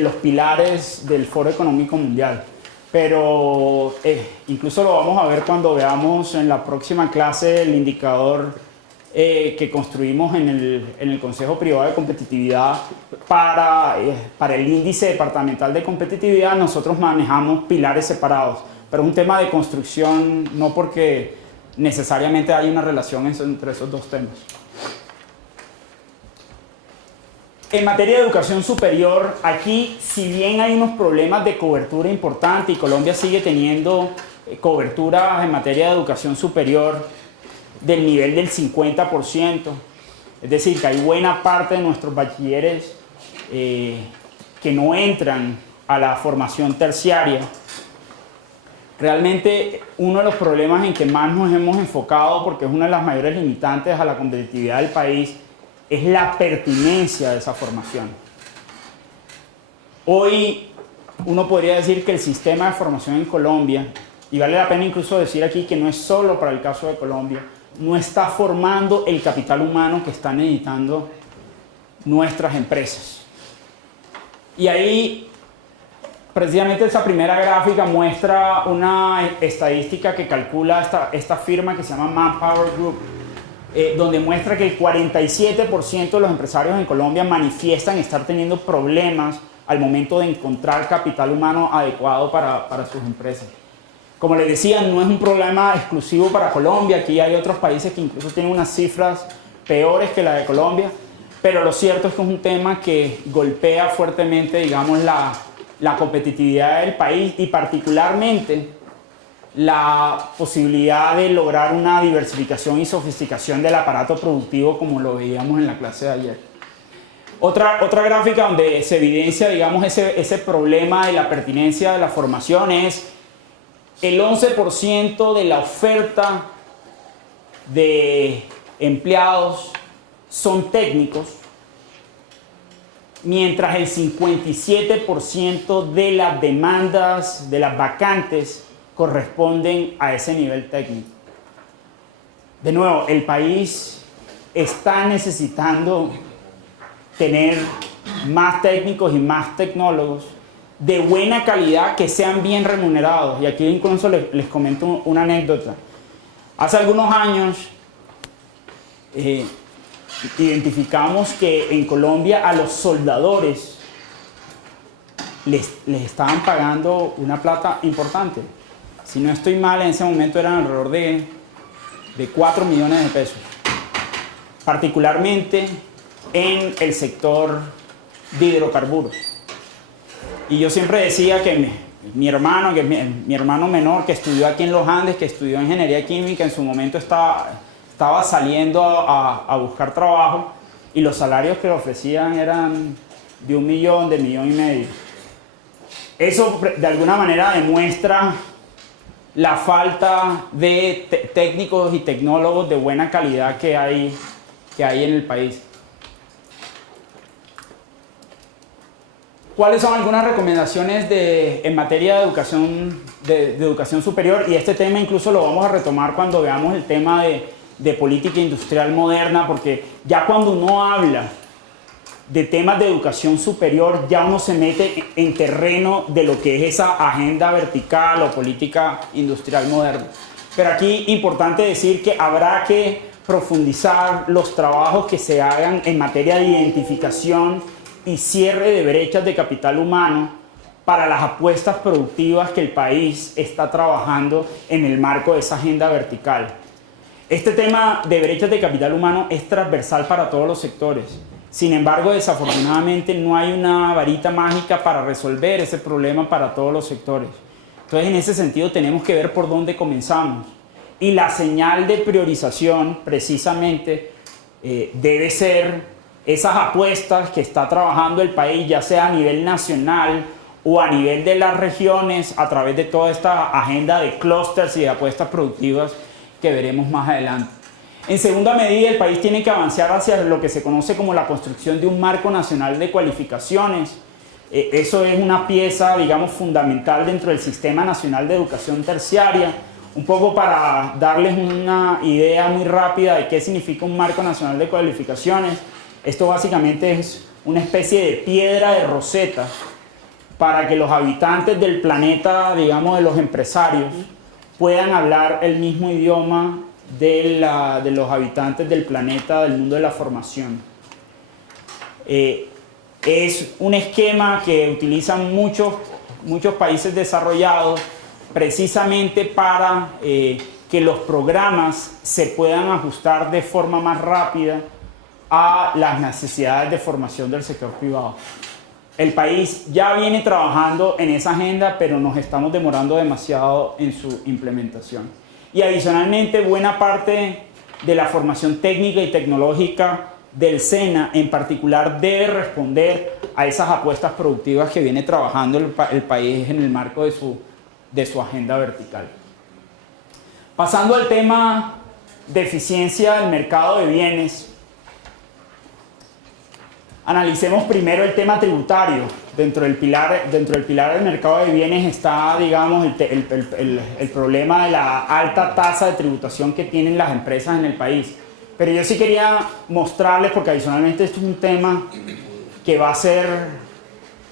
los pilares del Foro Económico Mundial. Pero incluso lo vamos a ver cuando veamos en la próxima clase el indicador que construimos en el Consejo Privado de Competitividad para el índice departamental de competitividad. Nosotros manejamos pilares separados, pero es un tema de construcción, no porque necesariamente hay una relación entre esos dos temas. En materia de educación superior, aquí, si bien hay unos problemas de cobertura importantes y Colombia sigue teniendo cobertura en materia de educación superior del nivel del 50%, es decir, que hay buena parte de nuestros bachilleres que no entran a la formación terciaria. Realmente uno de los problemas en que más nos hemos enfocado, porque es una de las mayores limitantes a la competitividad del país, es la pertinencia de esa formación. Hoy uno podría decir que el sistema de formación en Colombia, y vale la pena incluso decir aquí que no es solo para el caso de Colombia, no está formando el capital humano que están necesitando nuestras empresas. Y ahí precisamente esa primera gráfica muestra una estadística que calcula esta firma que se llama Manpower Group, donde muestra que el 47% de los empresarios en Colombia manifiestan estar teniendo problemas al momento de encontrar capital humano adecuado para sus empresas. Como les decía, no es un problema exclusivo para Colombia, aquí hay otros países que incluso tienen unas cifras peores que la de Colombia, pero lo cierto es que es un tema que golpea fuertemente, digamos, la competitividad del país y particularmente la posibilidad de lograr una diversificación y sofisticación del aparato productivo como lo veíamos en la clase de ayer. Otra gráfica donde se evidencia, digamos, ese problema de la pertinencia de la formación es el 11% de la oferta de empleados son técnicos, mientras el 57% de las demandas, de las vacantes, corresponden a ese nivel técnico. De nuevo, el país está necesitando tener más técnicos y más tecnólogos de buena calidad que sean bien remunerados. Y aquí incluso les comento una anécdota. Hace algunos años identificamos que en Colombia a los soldadores les estaban pagando una plata importante. Si no estoy mal, en ese momento eran alrededor de 4 millones de pesos. Particularmente en el sector de hidrocarburos. Y yo siempre decía que mi hermano menor, que estudió aquí en los Andes, que estudió ingeniería química, en su momento estaba saliendo a buscar trabajo y los salarios que le ofrecían eran de 1 millón, de 1,5 millones. Eso de alguna manera demuestra la falta de técnicos y tecnólogos de buena calidad que hay en el país. ¿Cuáles son algunas recomendaciones en materia de educación superior? Y este tema incluso lo vamos a retomar cuando veamos el tema de política industrial moderna, porque ya cuando uno habla de temas de educación superior, ya uno se mete en terreno de lo que es esa agenda vertical o política industrial moderna. Pero aquí importante decir que habrá que profundizar los trabajos que se hagan en materia de identificación y cierre de brechas de capital humano para las apuestas productivas que el país está trabajando en el marco de esa agenda vertical. Este tema de brechas de capital humano es transversal para todos los sectores. Sin embargo, desafortunadamente no hay una varita mágica para resolver ese problema para todos los sectores. Entonces, en ese sentido, tenemos que ver por dónde comenzamos. Y la señal de priorización, precisamente, debe ser esas apuestas que está trabajando el país, ya sea a nivel nacional o a nivel de las regiones, a través de toda esta agenda de clústeres y de apuestas productivas que veremos más adelante. En segunda medida, el país tiene que avanzar hacia lo que se conoce como la construcción de un marco nacional de cualificaciones. Eso es una pieza, digamos, fundamental dentro del Sistema Nacional de Educación Terciaria. Un poco para darles una idea muy rápida de qué significa un marco nacional de cualificaciones. Esto básicamente es una especie de piedra de Rosetta para que los habitantes del planeta, digamos, de los empresarios, puedan hablar el mismo idioma de los habitantes del planeta, del mundo de la formación. Es un esquema que utilizan muchos países desarrollados precisamente para que los programas se puedan ajustar de forma más rápida a las necesidades de formación del sector privado. El país ya viene trabajando en esa agenda, pero nos estamos demorando demasiado en su implementación. Y adicionalmente, buena parte de la formación técnica y tecnológica del SENA en particular debe responder a esas apuestas productivas que viene trabajando el país en el marco de su agenda vertical. Pasando al tema de eficiencia del mercado de bienes, analicemos primero el tema tributario. Dentro del pilar del mercado de bienes está, digamos, el problema de la alta tasa de tributación que tienen las empresas en el país. Pero yo sí quería mostrarles, porque adicionalmente esto es un tema que va a ser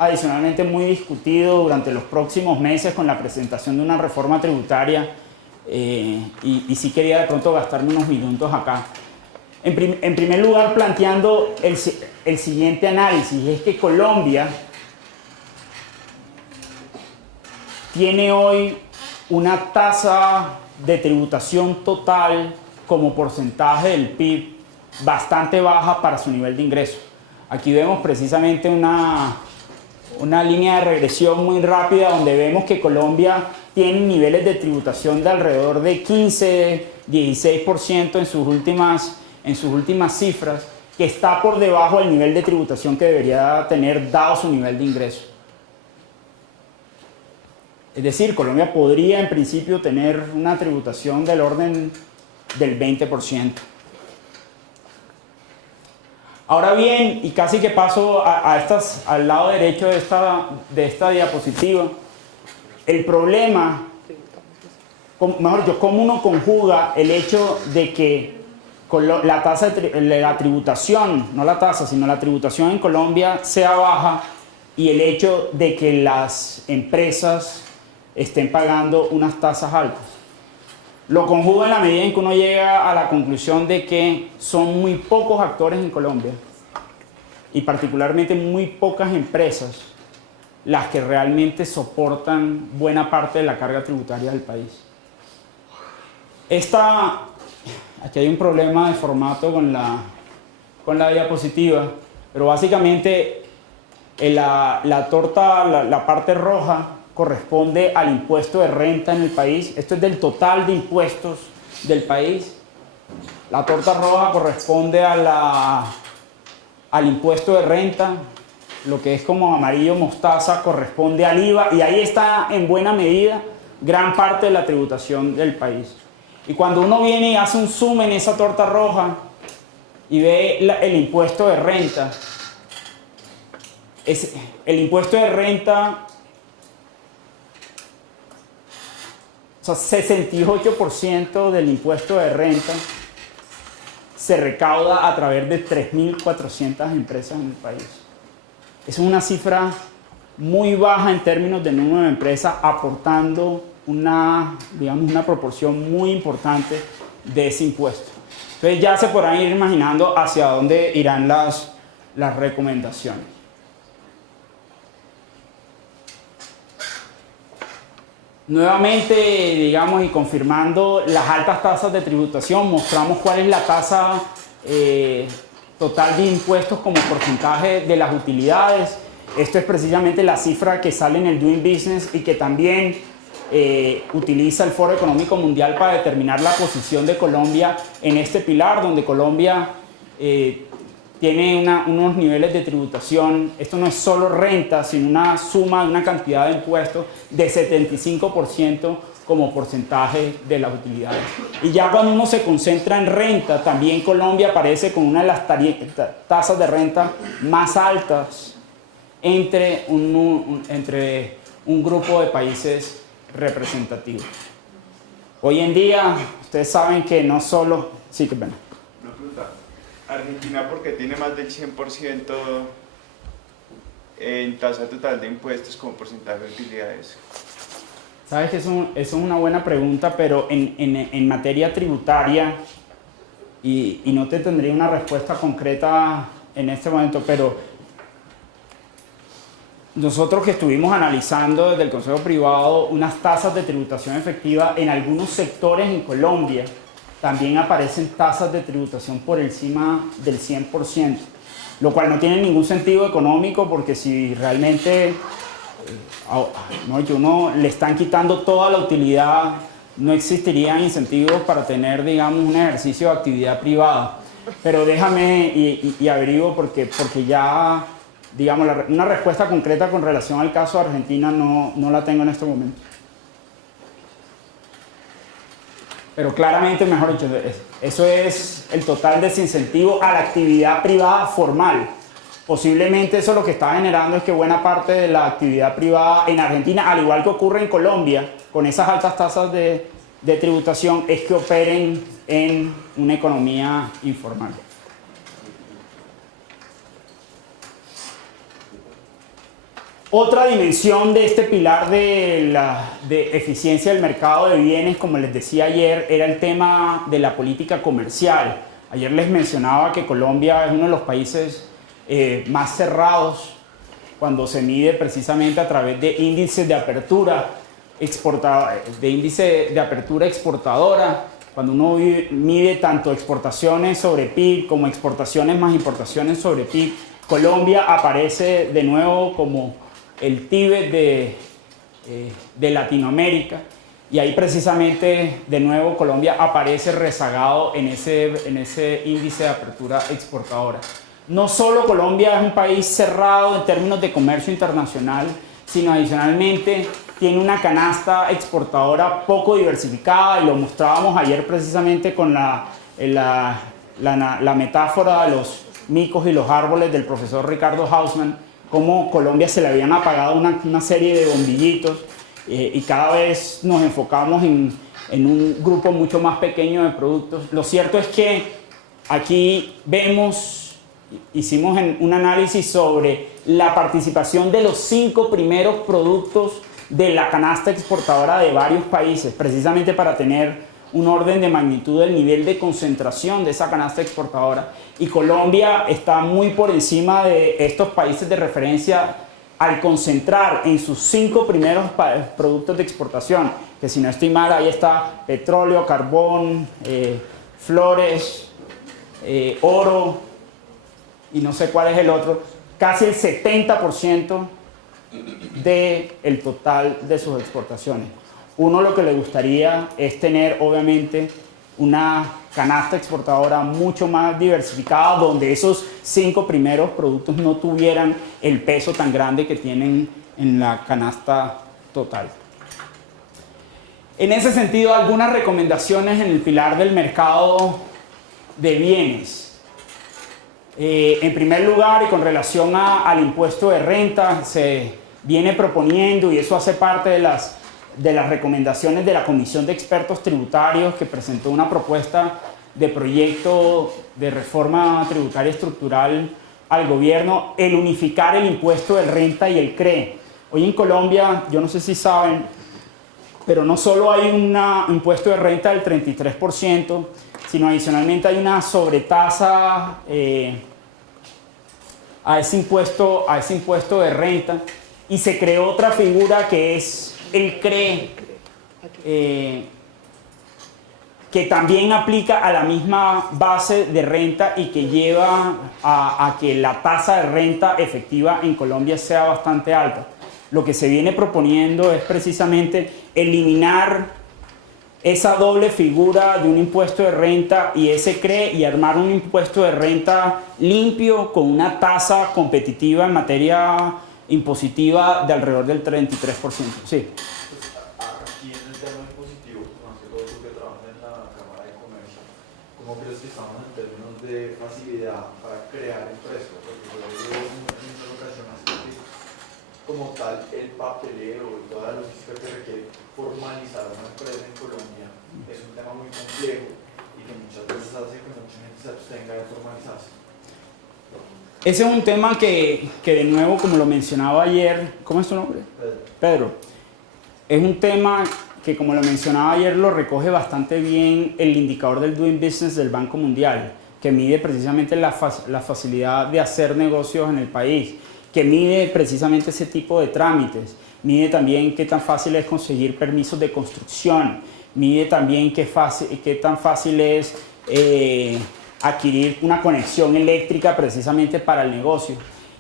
adicionalmente muy discutido durante los próximos meses con la presentación de una reforma tributaria y sí quería de pronto gastarme unos minutos acá. En primer lugar, planteando el siguiente análisis, es que Colombia tiene hoy una tasa de tributación total como porcentaje del PIB bastante baja para su nivel de ingreso. Aquí vemos precisamente una línea de regresión muy rápida donde vemos que Colombia tiene niveles de tributación de alrededor de 15-16% en sus últimas cifras, que está por debajo del nivel de tributación que debería tener dado su nivel de ingreso. Es decir, Colombia podría en principio tener una tributación del orden del 20%. Ahora bien, y casi que paso al lado derecho de esta diapositiva, el problema, mejor dicho, cómo uno conjuga el hecho de que la tasa de la tributación, no la tasa, sino la tributación en Colombia sea baja y el hecho de que las empresas estén pagando unas tasas altas. Lo conjuga en la medida en que uno llega a la conclusión de que son muy pocos actores en Colombia y particularmente muy pocas empresas las que realmente soportan buena parte de la carga tributaria del país. Aquí hay un problema de formato con la diapositiva, pero básicamente la parte roja corresponde al impuesto de renta en el país. Esto es del total de impuestos del país. La torta roja corresponde al impuesto de renta. Lo que es como amarillo mostaza corresponde al IVA, y ahí está en buena medida gran parte de la tributación del país. Y cuando uno viene y hace un zoom en esa torta roja y ve el impuesto de renta, el impuesto de renta, o sea, 68% del impuesto de renta se recauda a través de 3.400 empresas en el país. Es una cifra muy baja en términos de número de empresas, aportando una proporción muy importante de ese impuesto. Entonces ya se podrán ir imaginando hacia dónde irán las recomendaciones. Nuevamente, digamos, y confirmando las altas tasas de tributación, mostramos cuál es la tasa total de impuestos como porcentaje de las utilidades. Esto es precisamente la cifra que sale en el Doing Business y que también utiliza el Foro Económico Mundial para determinar la posición de Colombia en este pilar, donde Colombia tiene unos niveles de tributación. Esto no es solo renta, sino una suma de una cantidad de impuestos de 75% como porcentaje de las utilidades. Y ya cuando uno se concentra en renta, también Colombia aparece con una de las tasas de renta más altas entre un grupo de países representativos. Hoy en día, ustedes saben que no solo... Sí, qué pena. Una pregunta. Argentina, ¿por qué tiene más del 100% en tasa total de impuestos como porcentaje de utilidades? Sabes que eso es una buena pregunta, pero en materia tributaria, y no te tendría una respuesta concreta en este momento, pero nosotros que estuvimos analizando desde el Consejo Privado unas tasas de tributación efectiva en algunos sectores en Colombia, también aparecen tasas de tributación por encima del 100%, lo cual no tiene ningún sentido económico, porque si realmente uno le están quitando toda la utilidad, no existirían incentivos para tener, digamos, un ejercicio de actividad privada. Pero déjame y averiguo porque ya, digamos, una respuesta concreta con relación al caso de Argentina no la tengo en este momento. Pero claramente, mejor dicho, eso es el total desincentivo a la actividad privada formal. Posiblemente eso lo que está generando es que buena parte de la actividad privada en Argentina, al igual que ocurre en Colombia, con esas altas tasas de tributación, es que operen en una economía informal. Otra dimensión de este pilar de eficiencia del mercado de bienes, como les decía ayer, era el tema de la política comercial. Ayer les mencionaba que Colombia es uno de los países más cerrados cuando se mide precisamente a través de índices de apertura exportadora, cuando uno mide tanto exportaciones sobre PIB como exportaciones más importaciones sobre PIB. Colombia aparece de nuevo como el Tíbet de Latinoamérica, y ahí precisamente de nuevo Colombia aparece rezagado en ese índice de apertura exportadora. No solo Colombia es un país cerrado en términos de comercio internacional, sino adicionalmente tiene una canasta exportadora poco diversificada, y lo mostrábamos ayer precisamente con la metáfora de los micos y los árboles del profesor Ricardo Hausmann, cómo Colombia se le habían apagado una serie de bombillitos, y cada vez nos enfocamos en un grupo mucho más pequeño de productos. Lo cierto es que aquí hicimos un análisis sobre la participación de los 5 primeros productos de la canasta exportadora de varios países, precisamente para tener un orden de magnitud del nivel de concentración de esa canasta exportadora. Y Colombia está muy por encima de estos países de referencia al concentrar en sus 5 primeros productos de exportación, que si no estoy mal, ahí está petróleo, carbón, flores, oro, y no sé cuál es el otro, casi el 70% del total de sus exportaciones. Uno lo que le gustaría es tener, obviamente, una canasta exportadora mucho más diversificada, donde esos 5 primeros productos no tuvieran el peso tan grande que tienen en la canasta total. En ese sentido, algunas recomendaciones en el pilar del mercado de bienes. En primer lugar, y con relación al impuesto de renta, se viene proponiendo, y eso hace parte de las recomendaciones de la Comisión de Expertos Tributarios, que presentó una propuesta de proyecto de reforma tributaria estructural al gobierno, el unificar el impuesto de renta y el CRE. Hoy en Colombia, yo no sé si saben, pero no solo hay un impuesto de renta del 33%, sino adicionalmente hay una sobretasa a ese impuesto de renta, y se creó otra figura que es el CRE, que también aplica a la misma base de renta y que lleva a que la tasa de renta efectiva en Colombia sea bastante alta. Lo que se viene proponiendo es precisamente eliminar esa doble figura de un impuesto de renta y ese CRE, y armar un impuesto de renta limpio con una tasa competitiva en materia impositiva de alrededor del 33%. Sí. Aquí en el tema impositivo, más que todo tú que trabajas en la Cámara de Comercio, ¿cómo crees que estamos en términos de facilidad para crear empresas? Porque yo veo en muchas ocasiones que como tal el papeleo y toda la logística que requiere formalizar una empresa en Colombia es un tema muy complejo y que muchas veces hace que mucha gente se abstenga de formalizarse. Ese es un tema que de nuevo, como lo mencionaba ayer, ¿cómo es tu nombre? Pedro. Es un tema que, como lo mencionaba ayer, lo recoge bastante bien el indicador del Doing Business del Banco Mundial, que mide precisamente la facilidad de hacer negocios en el país, que mide precisamente ese tipo de trámites, mide también qué tan fácil es conseguir permisos de construcción, mide también qué tan fácil es adquirir una conexión eléctrica precisamente para el negocio.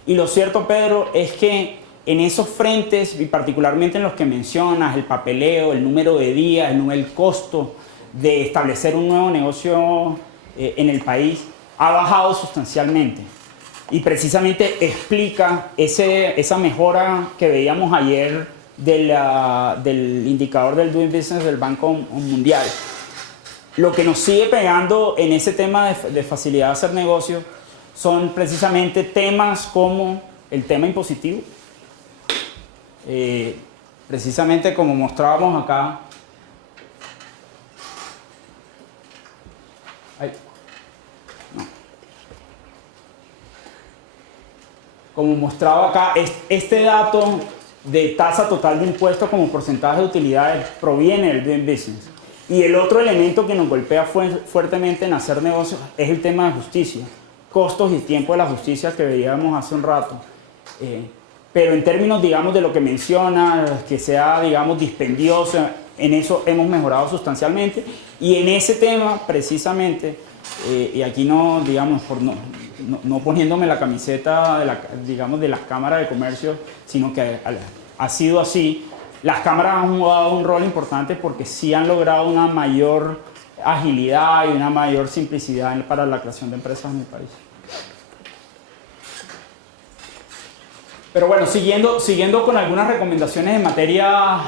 Y lo cierto, Pedro, es que en esos frentes, y particularmente en los que mencionas, el papeleo, el número de días, el costo de establecer un nuevo negocio en el país, ha bajado sustancialmente. Y precisamente explica esa mejora que veíamos ayer del indicador del Doing Business del Banco Mundial. Lo que nos sigue pegando en ese tema de facilidad de hacer negocios son precisamente temas como el tema impositivo. Precisamente como mostrábamos acá. como mostrado acá, este dato de tasa total de impuestos como porcentaje de utilidades proviene del doing business. Y el otro elemento que nos golpea fuertemente en hacer negocios es el tema de justicia, costos y tiempo de la justicia que veíamos hace un rato. Pero en términos, digamos, de lo que menciona, que sea, digamos, dispendioso, en eso hemos mejorado sustancialmente. Y en ese tema, precisamente, y aquí no, digamos, por no poniéndome la camiseta de las cámaras de comercio, sino que ha sido así, las cámaras han jugado un rol importante porque sí han logrado una mayor agilidad y una mayor simplicidad para la creación de empresas en el país. Pero bueno, siguiendo con algunas recomendaciones en materia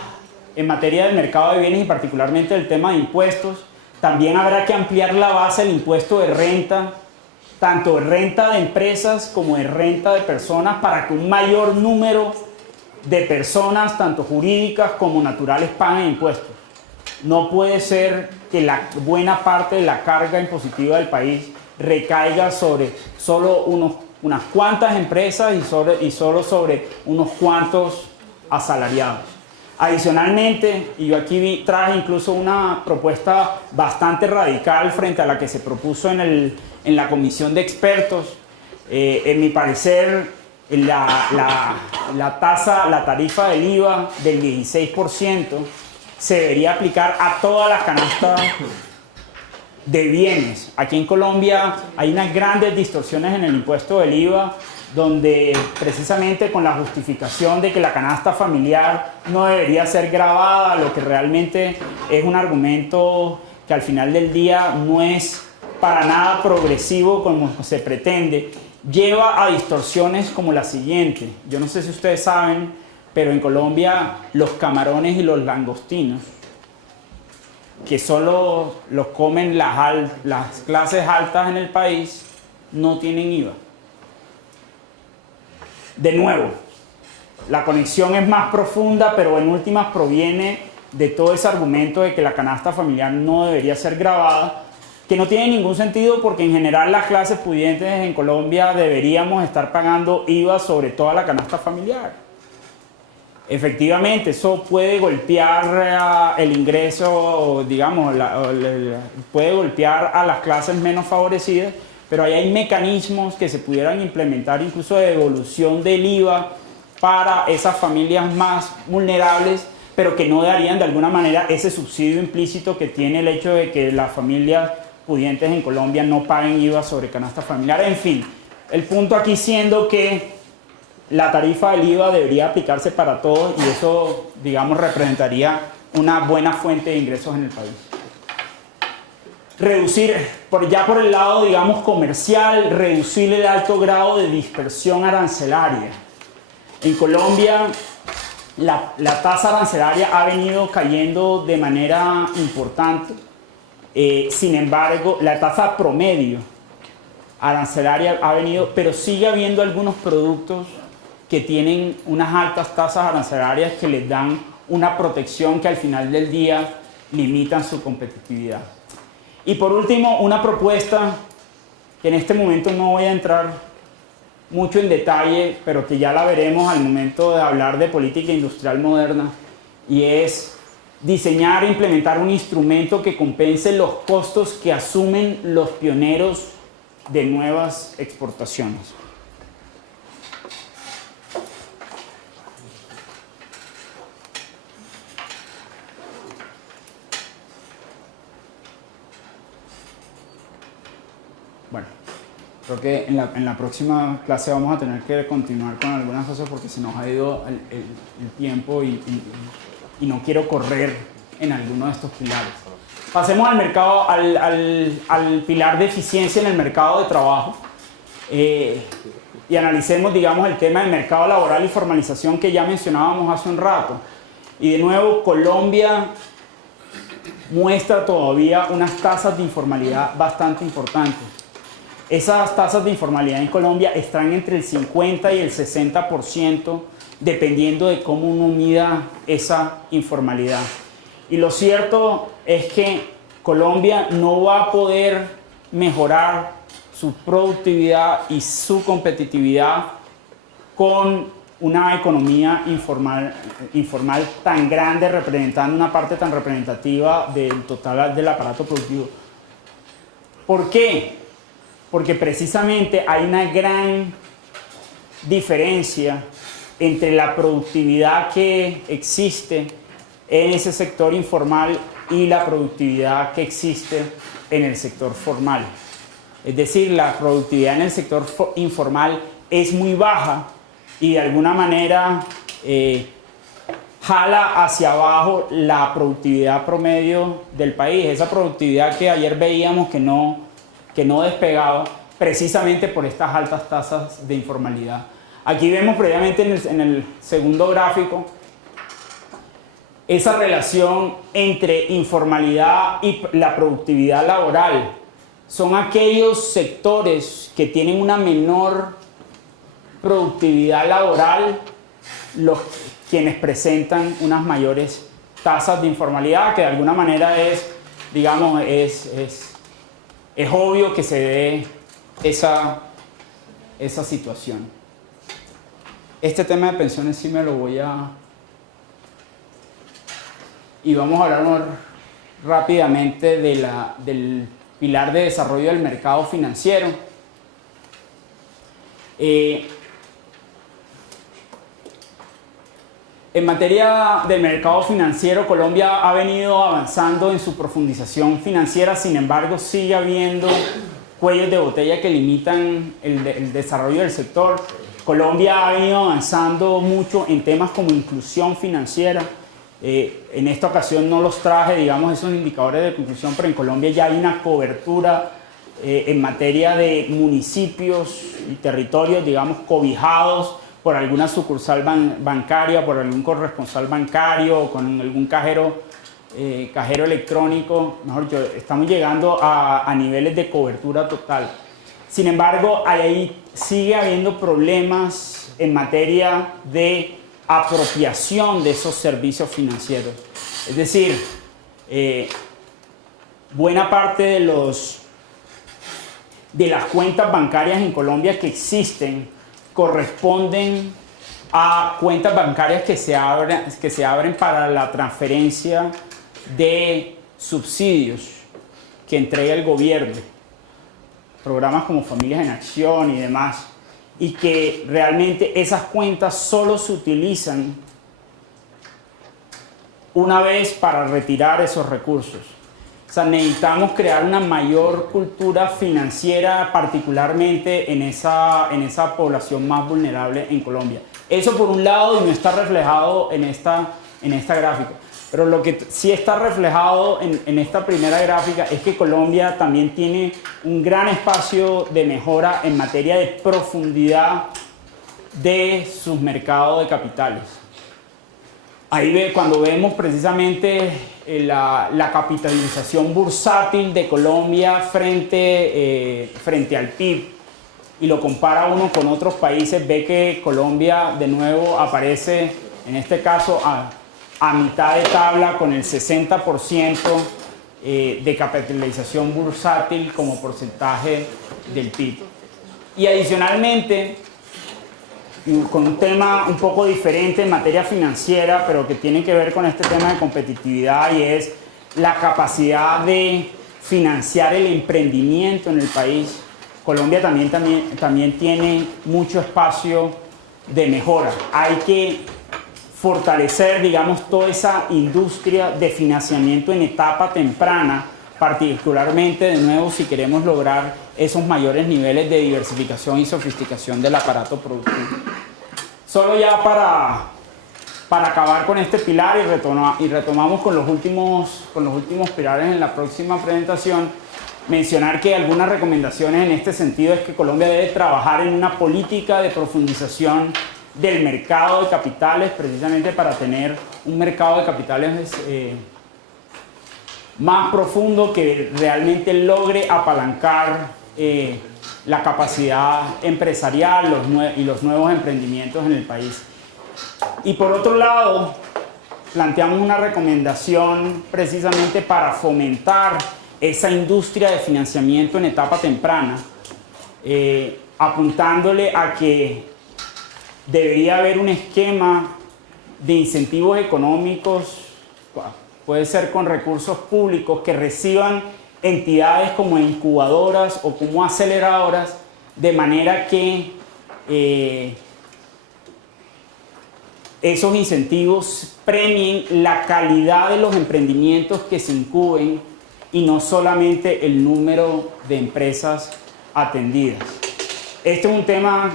del mercado de bienes y particularmente del tema de impuestos, también habrá que ampliar la base del impuesto de renta, tanto de renta de empresas como de renta de personas, para que un mayor número de personas, tanto jurídicas como naturales, paguen impuestos. No puede ser que la buena parte de la carga impositiva del país recaiga sobre solo unas cuantas empresas y solo sobre unos cuantos asalariados. Adicionalmente, y yo aquí traje incluso una propuesta bastante radical frente a la que se propuso en la comisión de expertos. En mi parecer, la tarifa del IVA del 16% se debería aplicar a toda la canasta de bienes. Aquí en Colombia hay unas grandes distorsiones en el impuesto del IVA, donde precisamente con la justificación de que la canasta familiar no debería ser gravada, lo que realmente es un argumento que al final del día no es para nada progresivo como se pretende, lleva a distorsiones como la siguiente. Yo no sé si ustedes saben, pero en Colombia los camarones y los langostinos, que solo los comen las clases altas en el país, no tienen IVA. De nuevo, la conexión es más profunda, pero en últimas proviene de todo ese argumento de que la canasta familiar no debería ser gravada, que no tiene ningún sentido porque en general las clases pudientes en Colombia deberíamos estar pagando IVA sobre toda la canasta familiar. Efectivamente, eso puede golpear el ingreso, digamos, puede golpear a las clases menos favorecidas, pero ahí hay mecanismos que se pudieran implementar, incluso de devolución del IVA para esas familias más vulnerables, pero que no darían de alguna manera ese subsidio implícito que tiene el hecho de que las familias pudientes en Colombia no paguen IVA sobre canasta familiar. En fin, el punto aquí siendo que la tarifa del IVA debería aplicarse para todos y eso, digamos, representaría una buena fuente de ingresos en el país. Reducir, por el lado, digamos, comercial, reducir el alto grado de dispersión arancelaria. En Colombia, la tasa arancelaria ha venido cayendo de manera importante. Sin embargo, la tasa promedio arancelaria ha venido, pero sigue habiendo algunos productos que tienen unas altas tasas arancelarias que les dan una protección que al final del día limitan su competitividad. Y por último, una propuesta que en este momento no voy a entrar mucho en detalle, pero que ya la veremos al momento de hablar de política industrial moderna, y es diseñar e implementar un instrumento que compense los costos que asumen los pioneros de nuevas exportaciones. Bueno, creo que en la próxima clase vamos a tener que continuar con algunas cosas porque se nos ha ido el tiempo y no quiero correr en alguno de estos pilares. Pasemos al mercado, al pilar de eficiencia en el mercado de trabajo y analicemos, digamos, el tema del mercado laboral y formalización que ya mencionábamos hace un rato. Y de nuevo, Colombia muestra todavía unas tasas de informalidad bastante importantes. Esas tasas de informalidad en Colombia están entre el 50 y el 60%, dependiendo de cómo uno mida esa informalidad. Y lo cierto es que Colombia no va a poder mejorar su productividad y su competitividad con una economía informal tan grande, representando una parte tan representativa del total del aparato productivo. ¿Por qué? Porque precisamente hay una gran diferencia entre la productividad que existe en ese sector informal y la productividad que existe en el sector formal. Es decir, la productividad en el sector informal es muy baja y de alguna manera jala hacia abajo la productividad promedio del país. Esa productividad que ayer veíamos que no despegaba precisamente por estas altas tasas de informalidad. Aquí vemos previamente en el segundo gráfico esa relación entre informalidad y la productividad laboral. Son aquellos sectores que tienen una menor productividad laboral quienes presentan unas mayores tasas de informalidad, que de alguna manera es obvio que se dé esa situación. Este tema de pensiones sí me lo voy a... Y vamos a hablar rápidamente del pilar de desarrollo del mercado financiero. En materia del mercado financiero, Colombia ha venido avanzando en su profundización financiera, sin embargo, sigue habiendo cuellos de botella que limitan el desarrollo del sector. Colombia ha venido avanzando mucho en temas como inclusión financiera. En esta ocasión no los traje, digamos, esos indicadores de inclusión, pero en Colombia ya hay una cobertura en materia de municipios y territorios, digamos, cobijados por alguna sucursal bancaria, por algún corresponsal bancario o con algún cajero electrónico. Mejor dicho, estamos llegando a niveles de cobertura total. Sin embargo, ahí sigue habiendo problemas en materia de apropiación de esos servicios financieros. Es decir, buena parte de las cuentas bancarias en Colombia que existen corresponden a cuentas bancarias que se abren para la transferencia de subsidios que entrega el gobierno, programas como Familias en Acción y demás, y que realmente esas cuentas solo se utilizan una vez para retirar esos recursos. O sea, necesitamos crear una mayor cultura financiera, particularmente en esa población más vulnerable en Colombia. Eso por un lado, y no está reflejado en esta gráfica. Pero lo que sí está reflejado en esta primera gráfica es que Colombia también tiene un gran espacio de mejora en materia de profundidad de sus mercados de capitales. Ahí cuando vemos precisamente la capitalización bursátil de Colombia frente al PIB y lo compara uno con otros países, ve que Colombia de nuevo aparece, en este caso, a mitad de tabla con el 60% de capitalización bursátil como porcentaje del PIB. Y adicionalmente, con un tema un poco diferente en materia financiera, pero que tiene que ver con este tema de competitividad, y es la capacidad de financiar el emprendimiento en el país. Colombia también tiene mucho espacio de mejora. Hay que fortalecer, digamos, toda esa industria de financiamiento en etapa temprana, particularmente, de nuevo, si queremos lograr esos mayores niveles de diversificación y sofisticación del aparato productivo. Solo ya para acabar con este pilar y retomamos con los últimos pilares en la próxima presentación, mencionar que algunas recomendaciones en este sentido es que Colombia debe trabajar en una política de profundización del mercado de capitales, precisamente para tener un mercado de capitales más profundo que realmente logre apalancar la capacidad empresarial y los nuevos emprendimientos en el país. Y por otro lado, planteamos una recomendación precisamente para fomentar esa industria de financiamiento en etapa temprana, apuntándole a que debería haber un esquema de incentivos económicos, puede ser con recursos públicos, que reciban entidades como incubadoras o como aceleradoras, de manera que esos incentivos premien la calidad de los emprendimientos que se incuben y no solamente el número de empresas atendidas. Este es un tema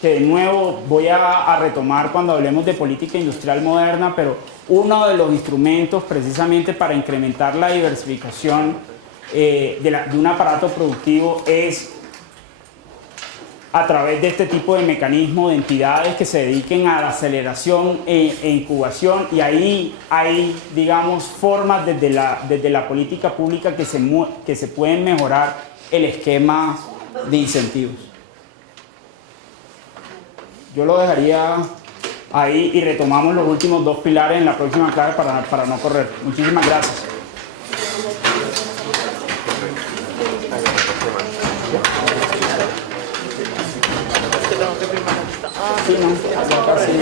que de nuevo voy a retomar cuando hablemos de política industrial moderna, pero uno de los instrumentos precisamente para incrementar la diversificación de un aparato productivo es a través de este tipo de mecanismos de entidades que se dediquen a la aceleración e incubación, y ahí hay, digamos, formas desde la política pública que se pueden mejorar el esquema de incentivos. Yo lo dejaría ahí y retomamos los últimos dos pilares en la próxima clase para no correr. Muchísimas gracias. Sí, no, acá sí.